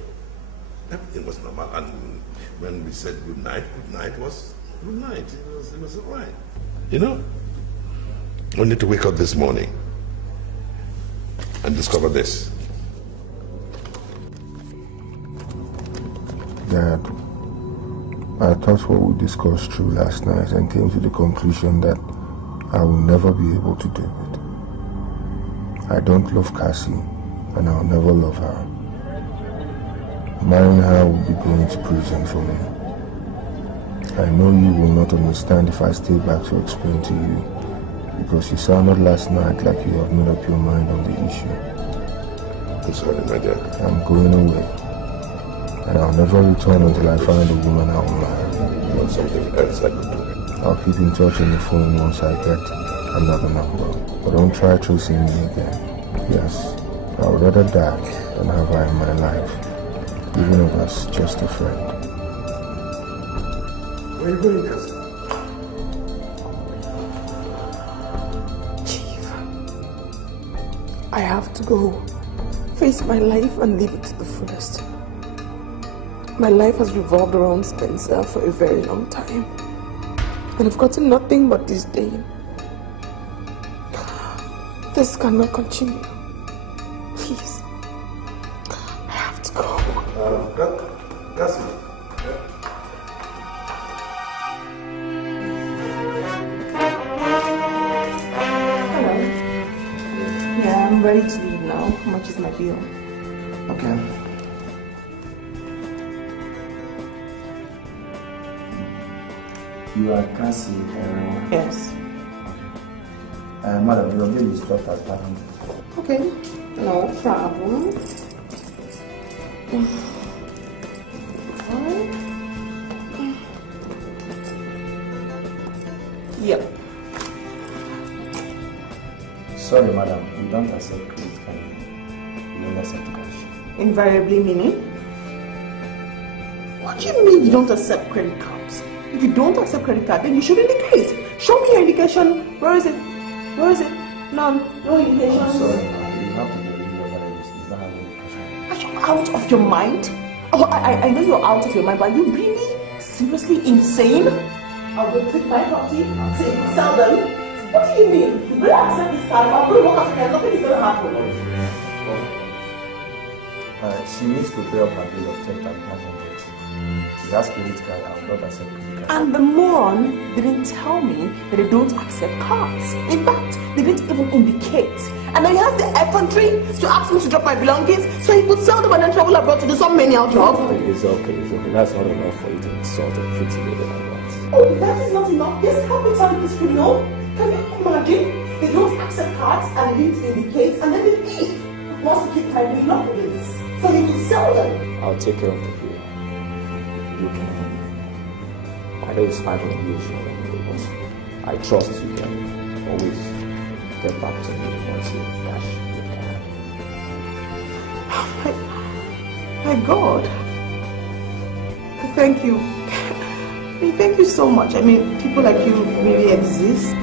Everything was normal. And when we said good night was good night. It was all right. You know? Only to wake up this morning and discover this. Dad, I thought what we discussed through last night and came to the conclusion that I will never be able to do it. I don't love Cassy, and I'll never love her. Marrying her will be going to prison for me. I know you will not understand if I stay back to explain to you, because you sounded last night like you have made up your mind on the issue. I'm sorry, my dear. I'm going away, and I'll never return until I find a woman I will marry. Not something else I could do. I'll keep in touch on the phone once I get another number. But don't try tracing me again. Yes, I would rather die than have her in my life, even if it's just a friend. Where are you going, Cassy? Chief, I have to go. Face my life and live it to the fullest. My life has revolved around Spencer for a very long time. And I've gotten nothing but this day. This cannot continue. Please. I have to go. Cassy. Hello. Yeah, I'm ready to leave now. How much is my bill? Okay. You are Cassy. Yes. Madam, your bill is dropped as 500. Okay. No problem. Yep. Sorry, madam, we don't accept credit card. We only accept cash. Invariably meaning? What do you mean you don't accept credit cards? If you don't accept credit card, then you should indicate. Show me your indication. Where is it? Where is it? None. No indication. I'm sorry, ma'am. You have to believe your values. You don't have any indication. Are you out of your mind? Oh, I know you're out of your mind, but are you really seriously insane? I'll go take my property, sell them. What do you mean? You better accept this card. I'm going to walk out again. Nothing is going to happen. She needs to pay up her bill of 10,500. She has credit card. I will not accept credit card. And the moron didn't tell me that they don't accept cards. In fact, they didn't even indicate. And then he has the effrontery to ask me to drop my belongings so he could sell them and then travel abroad to do some menial job. It's okay, it's okay. That's not enough for you to insult and treat me like that. Oh, that is not enough. Yes, help me tell this criminal. Can you imagine? They don't accept cards and they didn't indicate and then the thief wants to keep my belongings so he can sell them. I'll take care of the bill. You can. I know it's 500 years old, but I trust you can always get back to me once you cash your card. My God. Thank you. Thank you so much. I mean, people like you really exist.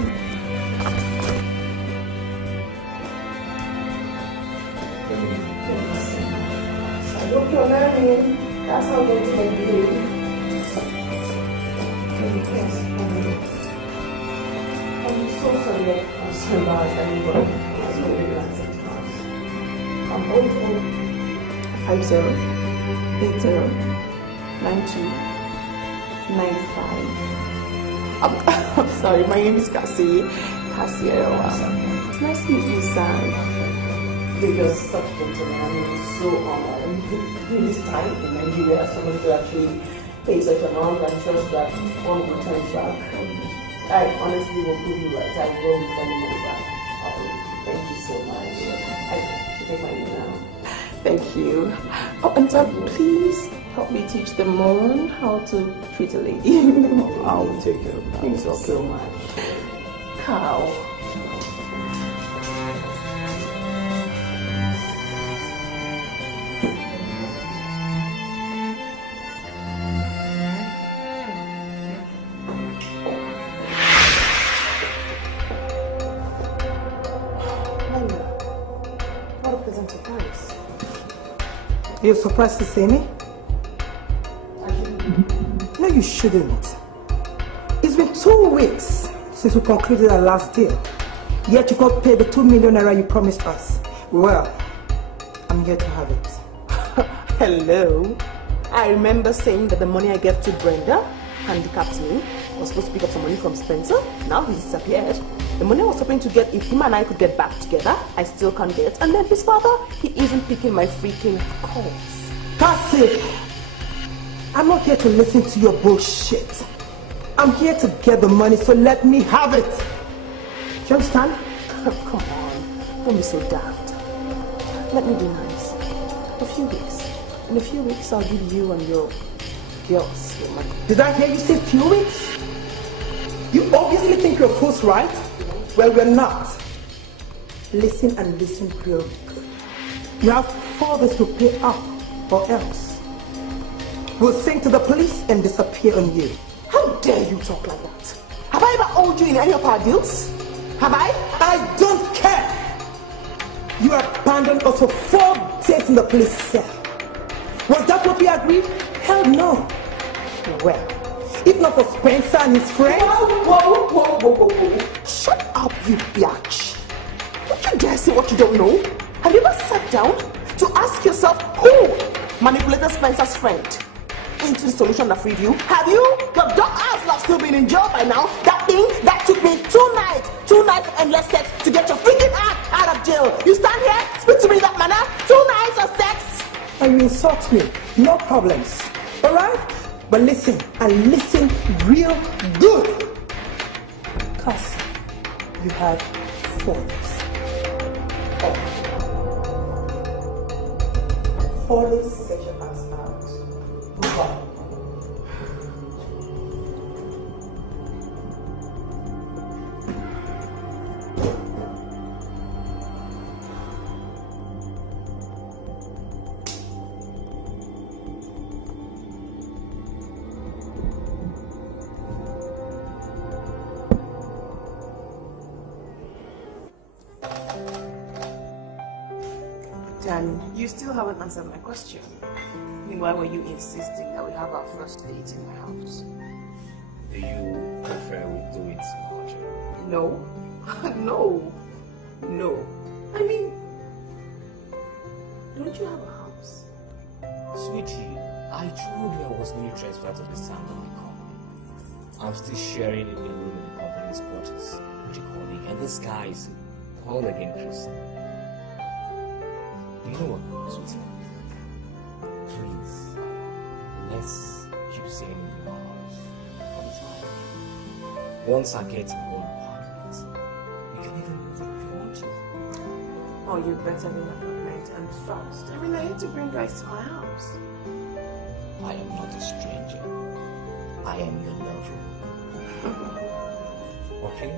I hope you're learning. That's how you're going to do. I'm so sorry. I'm so bad. I'm 0050-80-92-95. I'm sorry, my name is Cassy. Cassy, it's nice to meet you, Sam. You're such a gentleman. I'm so honored. In this time in Nigeria, someone to actually pay such amount and trust that one will turn back. I honestly will prove you right. I will return the money back. Thank you so much. I should take my name now. Thank you. Oh, and Dad, please help me teach the moron how to treat a lady. I'll take care of that. Thank you so much. Cow. You're surprised to see me? No, you shouldn't. It's been 2 weeks since we concluded our last deal. Yet you've not paid the 2 million naira you promised us. Well, I'm here to have it. Hello. I remember saying that the money I gave to Brenda, handicapped me, was supposed to pick up some money from Spencer. Now he's disappeared. The money I was hoping to get if him and I could get back together, I still can't get. And then his father, he isn't picking my freaking calls. Cassy! I'm not here to listen to your bullshit. I'm here to get the money, so let me have it. Do you understand? Come on. Don't be so daft. Let me be nice. A few weeks. In a few weeks, I'll give you and your girls your money. Did I hear you say few weeks? You obviously think you're fools, right? Well, we're not. Listen and listen real good. You have 4 days to pay up, or else we'll sing to the police and disappear on you. How dare you talk like that? Have I ever owed you in any of our deals? Have I? I don't care. You abandoned us for 4 days in the police cell. Was that what we agreed? Hell no. Well, if not for Spencer and his friends... Whoa. Shut up, you biatch. Don't you dare say what you don't know. Have you ever sat down to ask yourself who manipulated Spencer's friend into the solution that freed you? Have you? Your dumb ass will have still been in jail by now. That thing that took me 2 nights of endless sex to get your freaking ass out of jail. You stand here, speak to me in that manner, 2 nights of sex. And you insult me, no problems. Alright? But listen, and listen real good. Cassy, you have 4 days. 4 days, get your ass out. Goodbye. Dan, you still haven't answered my question. Why were you insisting that we have our first date in my house? Do you prefer we do it in the hotel? No. No. I mean, don't you have a house? Sweetie, I told you I was newly transferred to this town of my company. I'm still sharing a room in the company's quarters with a colleague, and this guy is Paul again, Chris. You know what, sweetie? Please, let's keep staying in your house all the time. Once I get my own apartment, we can even move in if you want to. Oh, you better be an apartment and fast. I mean, I hate to bring guys to my house. I am not a stranger. I am your lover. Okay?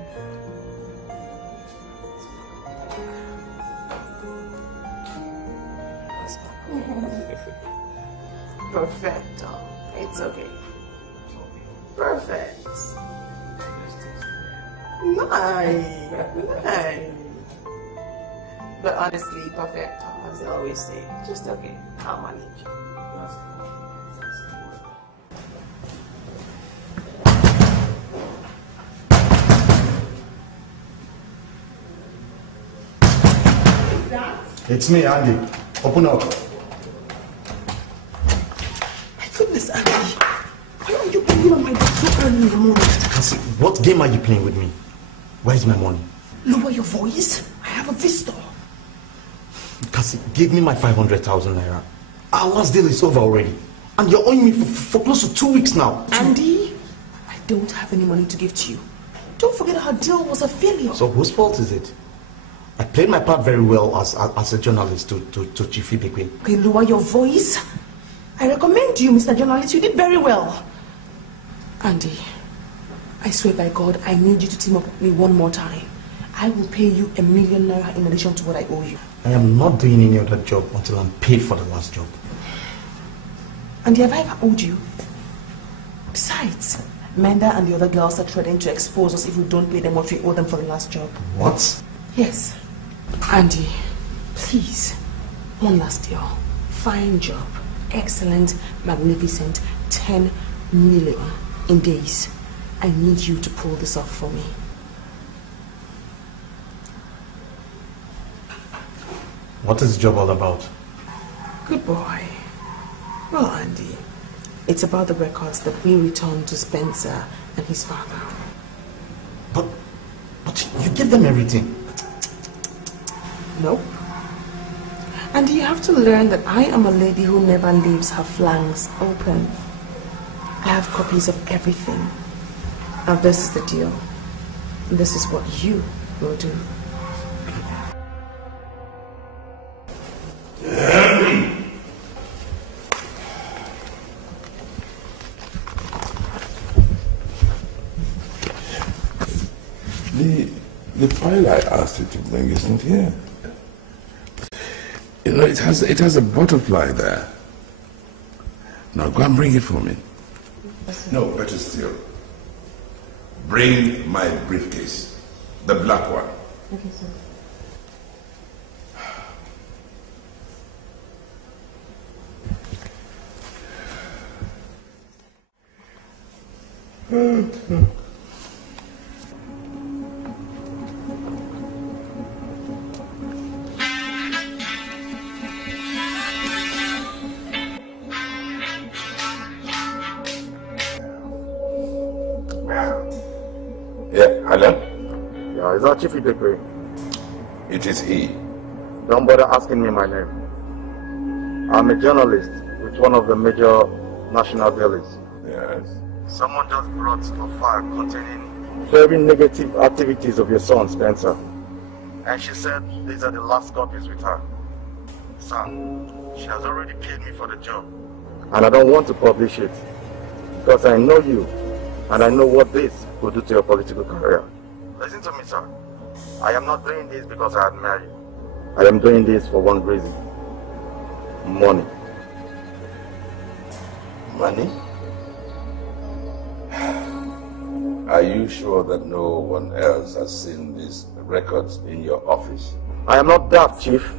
Perfecto. It's okay. Perfect. Nice. But honestly, perfecto, as they always say. Just okay. I'll manage. It's me, Andy. Open up. My goodness, Andy. Why are you playing on my bed so early in the morning? Cassy, what game are you playing with me? Where's my money? Lower your voice. I have a visitor. Cassy, give me my 500,000 naira. Our last deal is over already. And you're owing me for close to 2 weeks now. Andy, I don't have any money to give to you. Don't forget our deal was a failure. So whose fault is it? I played my part very well as a journalist to Chief Obiekwe. Okay, lower your voice. I recommend you, Mr. Journalist. You did very well. Andy, I swear by God, I need you to team up with me one more time. I will pay you ₦1 million in addition to what I owe you. I am not doing any other job until I'm paid for the last job. Andy, have I ever owed you? Besides, Manda and the other girls are threatening to expose us if we don't pay them what we owe them for the last job. What? Yes. Andy, please, one last deal. Fine job. Excellent, magnificent, 10 million in days. I need you to pull this off for me. What is the job all about? Good boy. Well, Andy, it's about the records that we returned to Spencer and his father. But you give them everything. Nope. And you have to learn that I am a lady who never leaves her flanks open. I have copies of everything. Now this is the deal. This is what you will do. The file I asked you to bring isn't here. You know, it has a butterfly there. Now go and bring it for me. No, better still. Bring my briefcase, the black one. Okay, sir. Hello? Yeah, is that Chief Obiekwe? It is he. Don't bother asking me my name. I'm a journalist with one of the major national dailies. Yes. Someone just brought a file containing very negative activities of your son, Spencer. And she said these are the last copies with her. Sir, she has already paid me for the job. And I don't want to publish it. Because I know you, and I know what this will do to your political career. Listen to me, sir. I am not doing this because I admire you. I am doing this for one reason. Money. Money? Are you sure that no one else has seen these records in your office? I am not daft, Chief.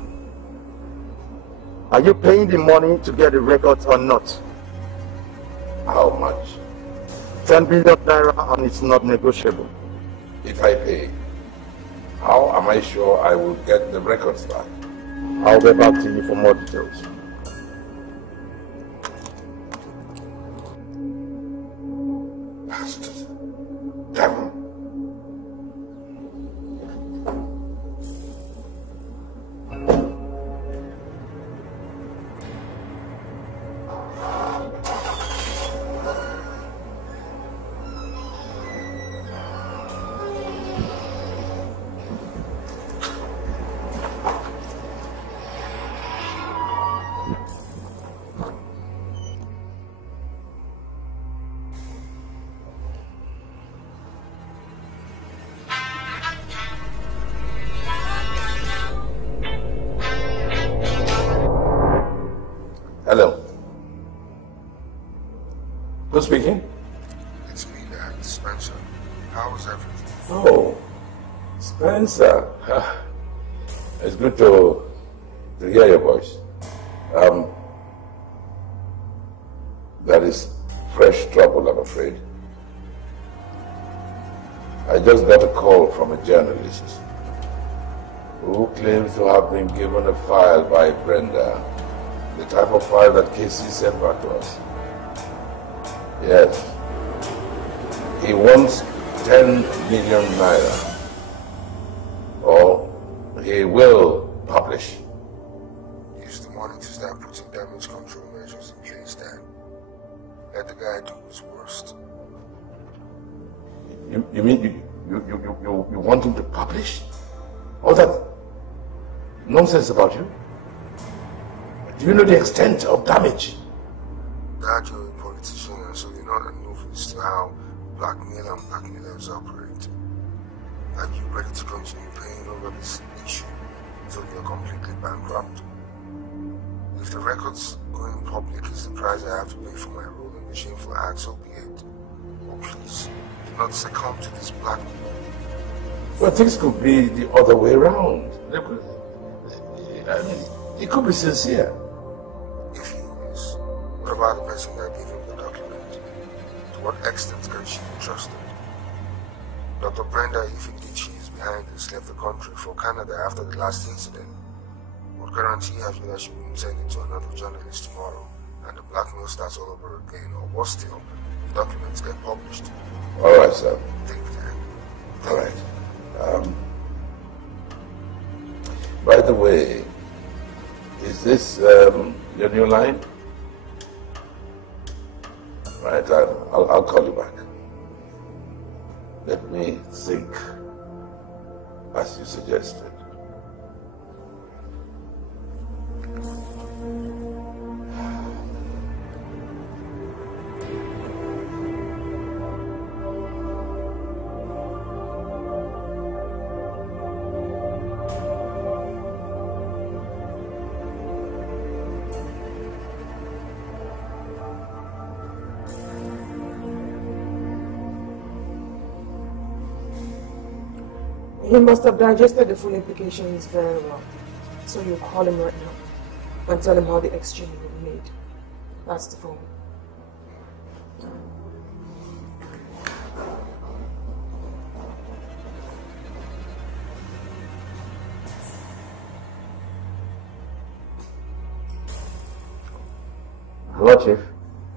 Are you paying the money to get the records or not? How much? 10 billion naira, and it's not negotiable. If I pay, how am I sure I will get the records back? I'll get back to you for more details. Bastard. Devil. Hello. Who's speaking? It's me, Dad. Spencer. How is everything? Oh, Spencer. It's good to hear your voice. That is fresh trouble, I'm afraid. I just got a call from a journalist who claims to have been given a file by Brenda. The type of file that Cassy sent back to us. Yes. He wants 10 million naira. Or he will publish. Use the money to start putting damage control measures in place, Dad. Let the guy do his worst. You mean you want him to publish? Oh, nonsense about you? Do you know the extent of damage? Dad, you're a politician, so you're not a novice to how blackmail and blackmailers operate. Are you ready to continue paying over this issue until you're completely bankrupt? If the records going public is the price I have to pay for my role in the shameful act, so be it. But please, do not succumb to this blackmail. Well, things could be the other way around. He could be sincere. If he is, what about the person that gave him the document? To what extent can she be trusted? Dr. Brenda, if indeed she is behind this, left the country for Canada after the last incident. What guarantee have you that she wouldn't send it to another journalist tomorrow and the blackmail starts all over again? Or worse still, the documents get published? All right, sir. Think that. All right. By the way, is this your new line? Right, I'll call you back. Let me think, as you suggested. He must have digested the full implications very well. So you call him right now and tell him how the exchange will be made. That's the phone. Hello, Chief.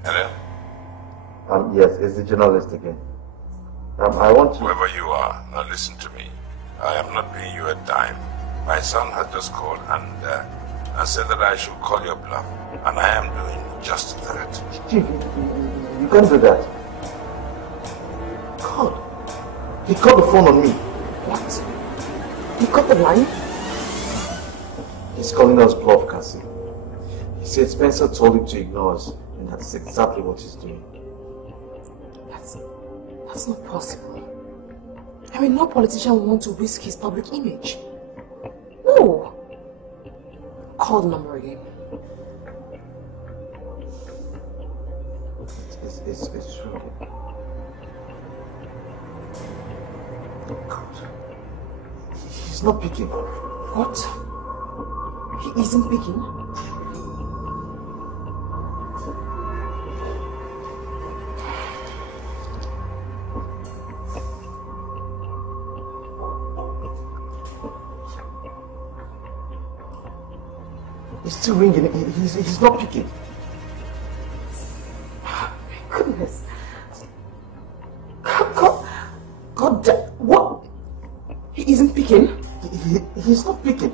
Hello? Yes, it's the journalist again. I want to... Whoever you are, now listen to me. I am not paying you a dime. My son has just called and said that I should call your bluff. And I am doing just that. Chief, you can't do that. God, he cut the phone on me. What? He cut the line? He's calling us bluff, Cassy. He said Spencer told him to ignore us, and that's exactly what he's doing. That's not possible. I mean, no politician would want to risk his public image. No. Call the number again. It's true. God. He's not picking. What? He isn't picking? It's still ringing. He's not picking. Goodness. God, what? He isn't picking? He's not picking.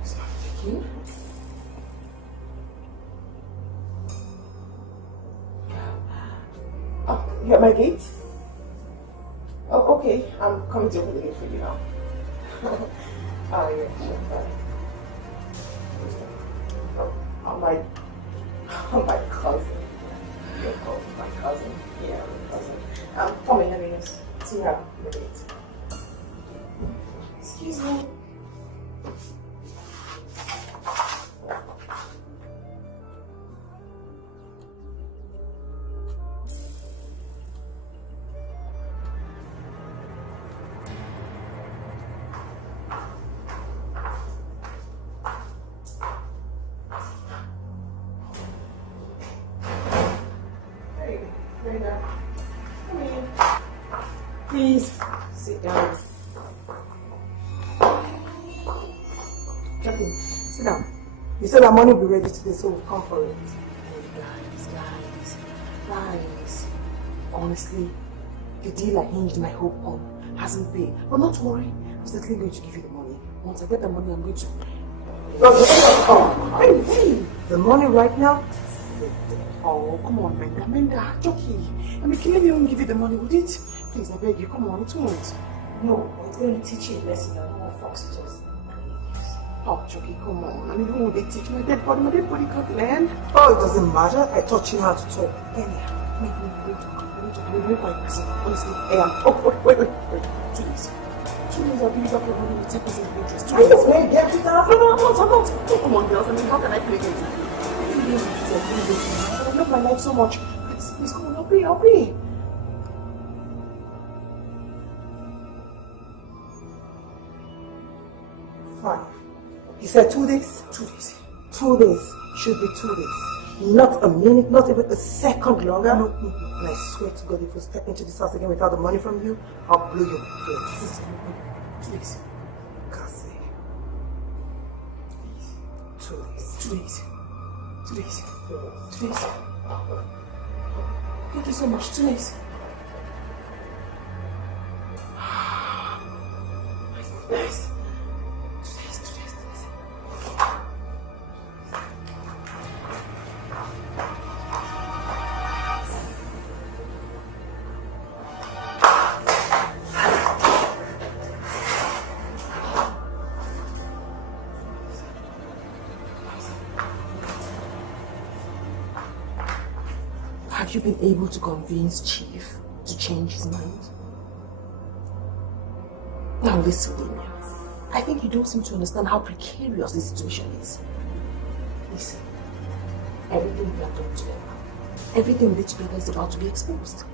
He's not picking? Oh, you at my gate? Oh, okay. I'm coming to open the gate for you now. Oh, yeah, sure. Oh, my cousin. My cousin. Yeah, my cousin. I'm coming, let me just see her. Excuse me. Please sit down. Jackie, sit down. You said that money will be ready today, so we've come for it. Guys. Honestly, the deal I hinged my hope on hasn't paid. But not to worry, I'm certainly going to give you the money. Once I get the money, I'm going to... Hey, the money right now? Oh, come on, Amanda, Jockey. I mean, can you even give you the money with it? Please, I beg you, come on, it won't. No, it's going to teach you a lesson on what foxes. Oh, Chucky, come on. I mean, who would they teach my dead body? My dead body can't land. Oh, it doesn't matter. I taught you how to talk. Anyhow, make me talk. We're very quiet person. Honestly, I am. Oh, wait. 2 days. 2 days, I'll give you back your money with 10% interest. 2 days. Wait, get it out. No, I'm not. Oh, come on, girls. I mean, how can I play games? I love my life so much. Please, come on. I'll pay. Fine. He said 2 days? 2 days. 2 days. Should be 2 days. Not a minute, not even a second longer. No. And I swear to God, if you step into this house again without the money from you, I'll blow your head. 2 days. Cassy. 2 days. 2 days. 2 days. 2 days. Thank you so much. 2 days. Nice. Have you been able to convince Chief to change his mind? Now listen, Damien. I think you don't seem to understand how precarious this situation is. Listen, everything we have done together, everything we did together is about to be exposed.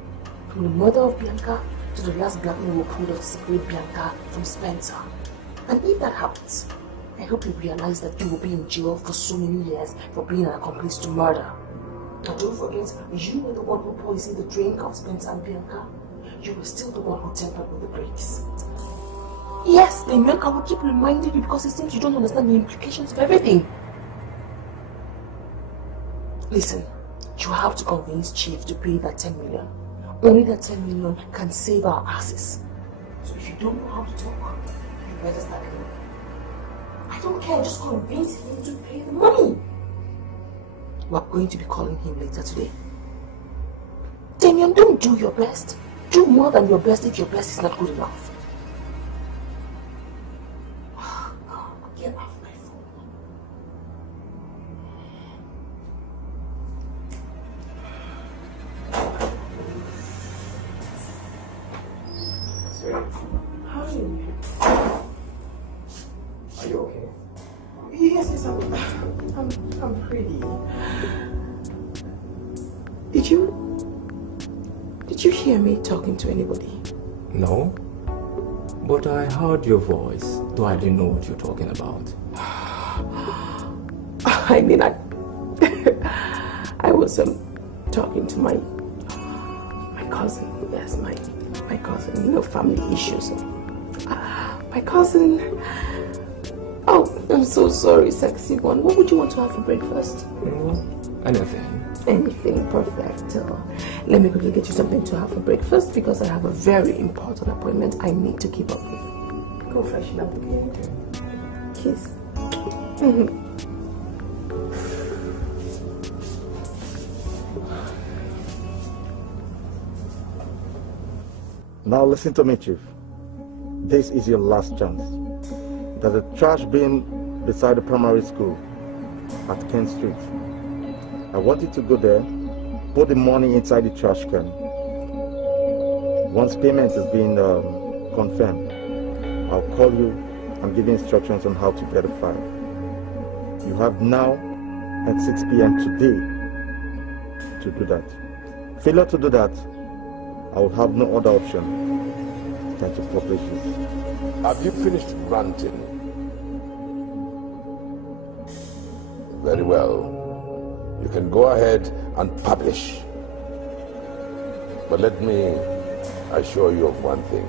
From the murder of Bianca to the last blackmail we pulled off to separate Bianca from Spencer. And if that happens, I hope you realize that you will be in jail for so many years for being an accomplice to murder. And don't forget, you were the one who poisoned the drink of Spencer and Bianca. You were still the one who tampered with the brakes. Yes, the Bianca will keep reminding you because it seems you don't understand the implications of everything. Listen, you have to convince Chief to pay that 10 million. Only that 10 million can save our asses. So if you don't know how to talk, you better start doing it. I don't care, just convince him to pay the money. We're going to be calling him later today. Damien, don't do your best. Do more than your best if your best is not good enough. Oh, God, get off my phone. Sweetie, How are you? are you okay? Yes, I'm pretty. Did you hear me talking to anybody? No, but I heard your voice, though I didn't know what you're talking about. I mean, I was talking to my cousin. Yes, my cousin. You know, family issues. My cousin. Oh, I'm so sorry, sexy one. What would you want to have for breakfast? Anything. Anything, perfect. Let me quickly get you something to have for breakfast because I have a very important appointment I need to keep up with. Go freshen up again. Kiss. Now listen to me, Chief. This is your last chance. There's a trash bin beside the primary school at Kent Street. I want you to go there, put the money inside the trash can. Once payment is being confirmed, I'll call you and give you instructions on how to get the file. You have now at 6 p.m. today to do that. Failure to do that, I will have no other option than to publish it. Have you finished ranting? Very well. You can go ahead and publish. But let me assure you of one thing.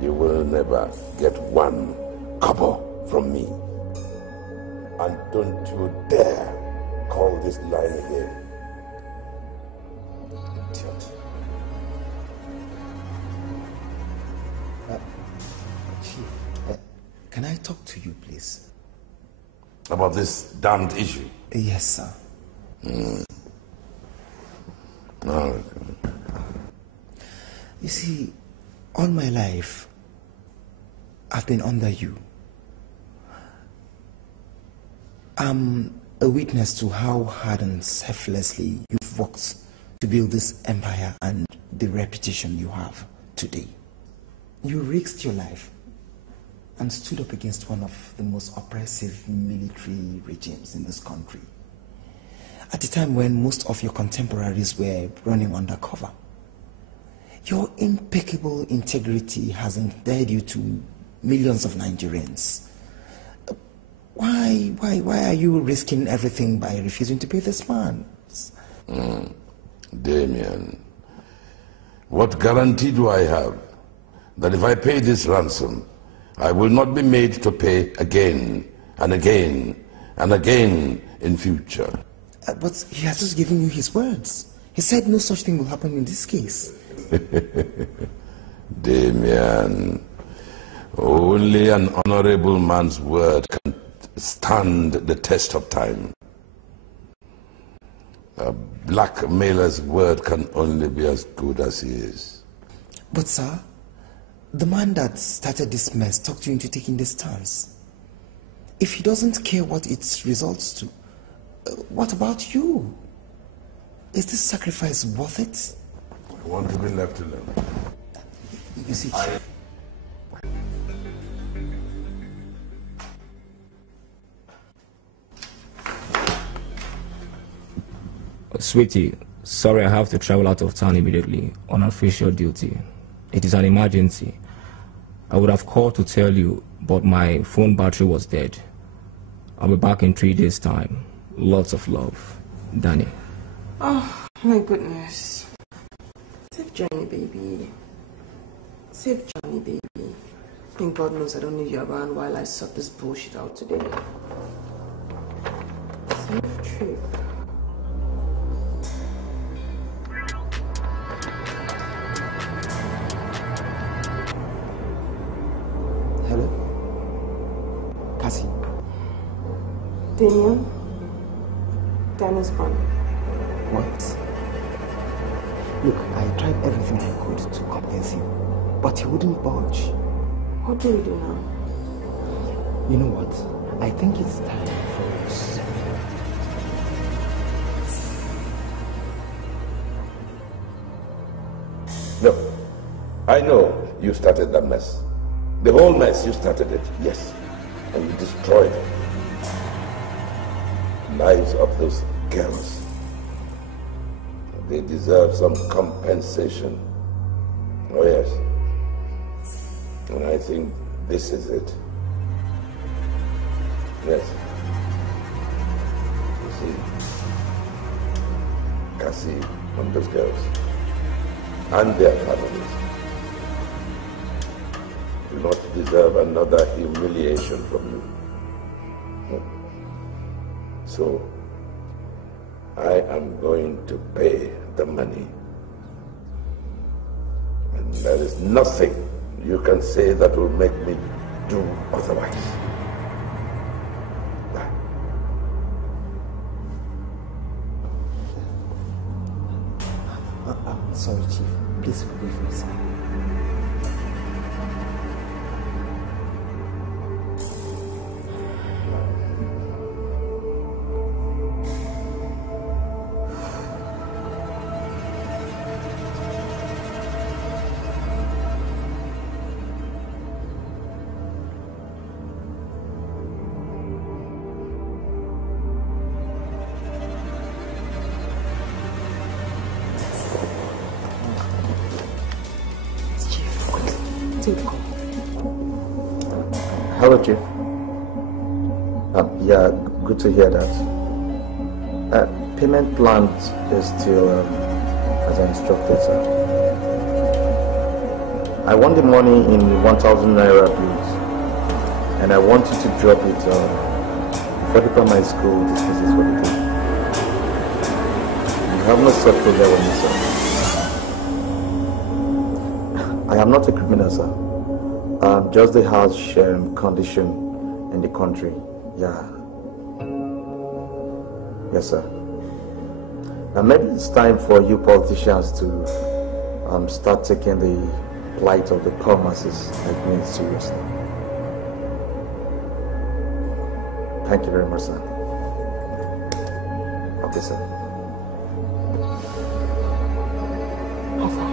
You will never get one kobo from me. And don't you dare call this line again. Idiot. Chief, can I talk to you, please? About this damned issue? Yes, sir. No. You see, all my life, I've been under you. I'm a witness to how hard and selflessly you've worked to build this empire and the reputation you have today. You risked your life and stood up against one of the most oppressive military regimes in this country. At a time when most of your contemporaries were running undercover. Your impeccable integrity has endeared you to millions of Nigerians. Why are you risking everything by refusing to pay this man? Damien, what guarantee do I have that if I pay this ransom, I will not be made to pay again and again and again in future? But he has just given you his words. He said no such thing will happen in this case. Damien, only an honorable man's word can stand the test of time. A blackmailer's word can only be as good as he is. But sir, the man that started this mess talked you into taking this stance. If he doesn't care what it results to, what about you? Is this sacrifice worth it? I want to be left alone. You see, Sweetie, sorry I have to travel out of town immediately on official duty. It is an emergency. I would have called to tell you, but my phone battery was dead. I'll be back in 3 days' time. Lots of love. Danny. Oh, my goodness. Save Johnny, baby. Save Johnny, baby. And God knows I don't need you around while I sort this bullshit out today. Safe trip. Hello? Cassy. Damien? Danny's gone. What? Look, I tried everything I could to convince him, but he wouldn't budge. What do we do now? You know what? I think it's time for us. No, I know you started that mess. The whole mess, you started it, yes. And you destroyed the lives of those girls. They deserve some compensation. Oh yes. And I think this is it. Yes. You see, Cassy and those girls and their families do not deserve another humiliation from you. So, I am going to pay the money. And there is nothing you can say that will make me do otherwise. I'm sorry, Chief. Please forgive me, sir. Hello, Chief. Yeah, good to hear that. Payment plan is still as I instructed, sir. I want the money in 1,000 naira bills, and I want you to drop it before the primary school dismisses for the day. You have no such problem with me, sir. I am not a criminal, sir. Just the harsh condition in the country. Yeah. Yes, sir. Maybe it's time for you politicians to start taking the plight of the poor masses like me seriously. Thank you very much, sir. Okay, sir. How far?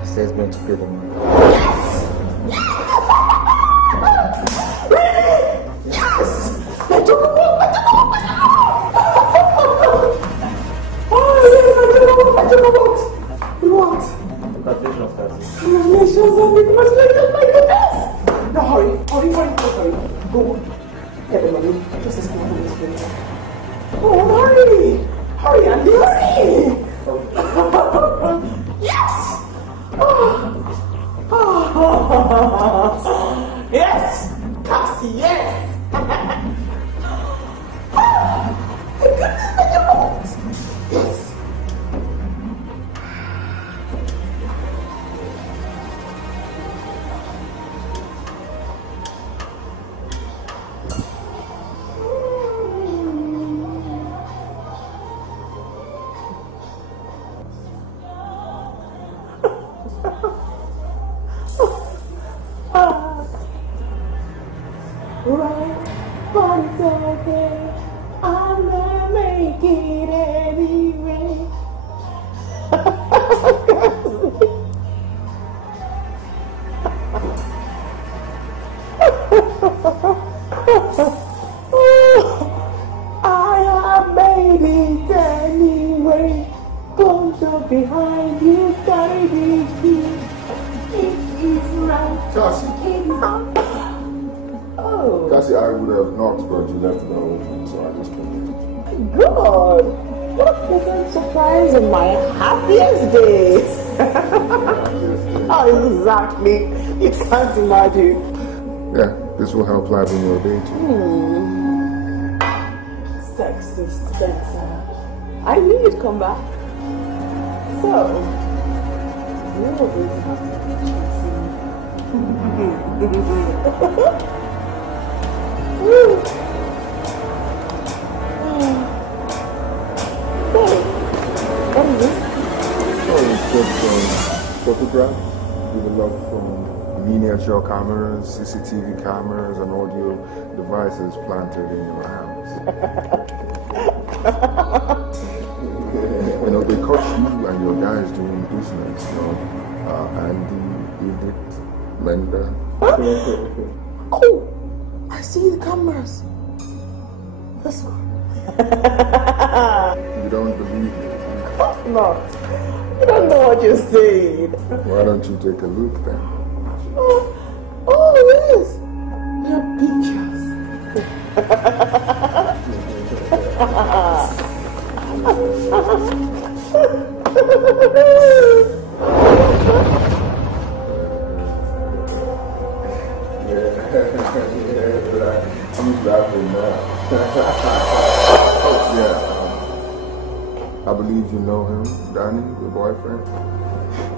He says he's going to pay the money. Yes! I took a walk! What? Congratulations, Cassy. Congratulations, Andy. Congratulations, my goodness! Now hurry. Go. Get the money. Just as well as this. Oh, hurry, Andy, hurry! Yes! Yes! Cassy, yes! My goodness, yes! Right, but it's okay. I'm gonna make it anyway. I have made it anyway. Don't look behind you, carry this key. It is right. Cassy. It is right. Oh. Cassy, I would have knocked, but you left the door open, so I just came in. Good. What a pleasant surprise on my happiest day. Oh, exactly. You can't imagine. Yeah, this will help liven your day too. Sexy Spencer. I knew you'd come back. So, you're going to have to be What is this? Oh, it's just photographs developed from miniature cameras, CCTV cameras, and audio devices planted in your house. You know, they caught you and your guys doing business, you know, Andy, Edith, Linda. Oh, I see the cameras. This one. You don't believe me? Of course not. You don't know what you're saying. Why don't you take a look then? Oh, yes. They're pictures. I'm laughing now. Oh, yeah. I believe you know him, Danny, your boyfriend.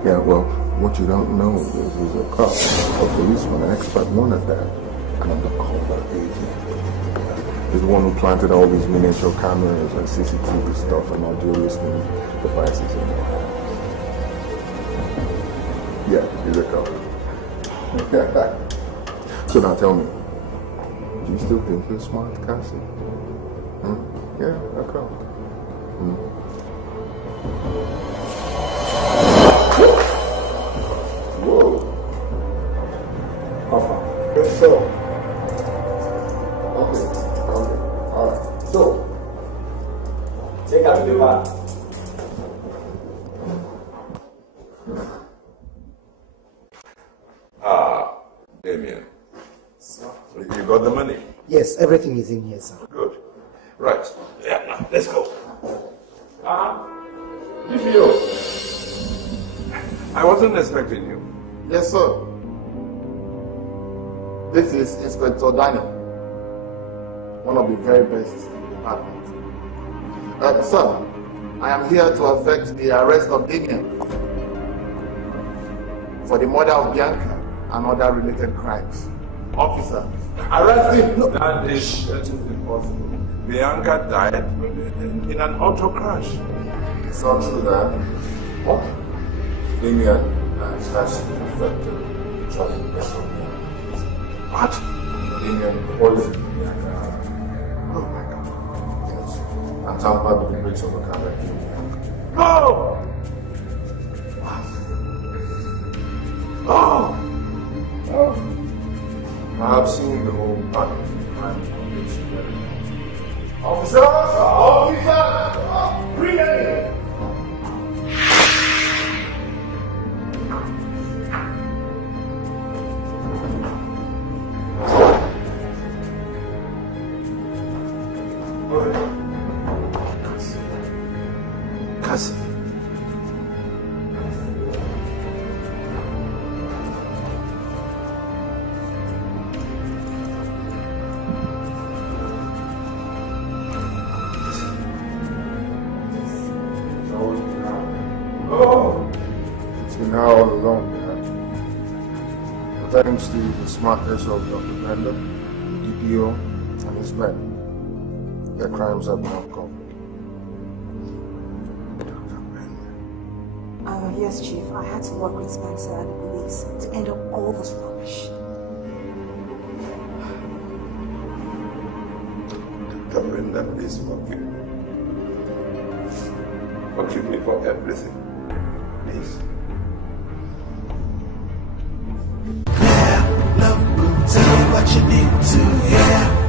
Yeah, well, what you don't know is he's a cop, a policeman, an expert one at that, and I'm the covert agent. He's the one who planted all these miniature cameras and CCTV stuff and audio listening devices in your house. Yeah, he's a cop. So now tell me, do you still think you're smart, Cassy? Yeah, okay. Whoa. Yes, sir. Okay. Alright. So, take out the back. Damien. You got the money? Yes, everything is in here, sir. Good. Right. Yeah, now, let's go. DPO. I wasn't expecting you. Yes, sir. This is Inspector Danny, one of the very best in the department. Sir, I am here to effect the arrest of Damien for the murder of Bianca and other related crimes. Officer, arrest him! No. That is impossible. Bianca died in an auto crash. it's not true that what? Damien and Cassy affected each other. What? poison and oh my God, yes, I tampered with the brakes of a car that came here. Oh! Oh! Oh! I have seen the whole pattern. Officers! Officers! Bring it in! Cassy. It's been now all along, man. Thanks to the smartness of Dr. Brenda, the DPO, and his men, their crimes have been uncovered. Yes, Chief. I had to work with Spencer and the police to end up all this rubbish. Dr. Brenda, please forgive me. Forgive me for everything. Please. Love will tell you what you need to hear.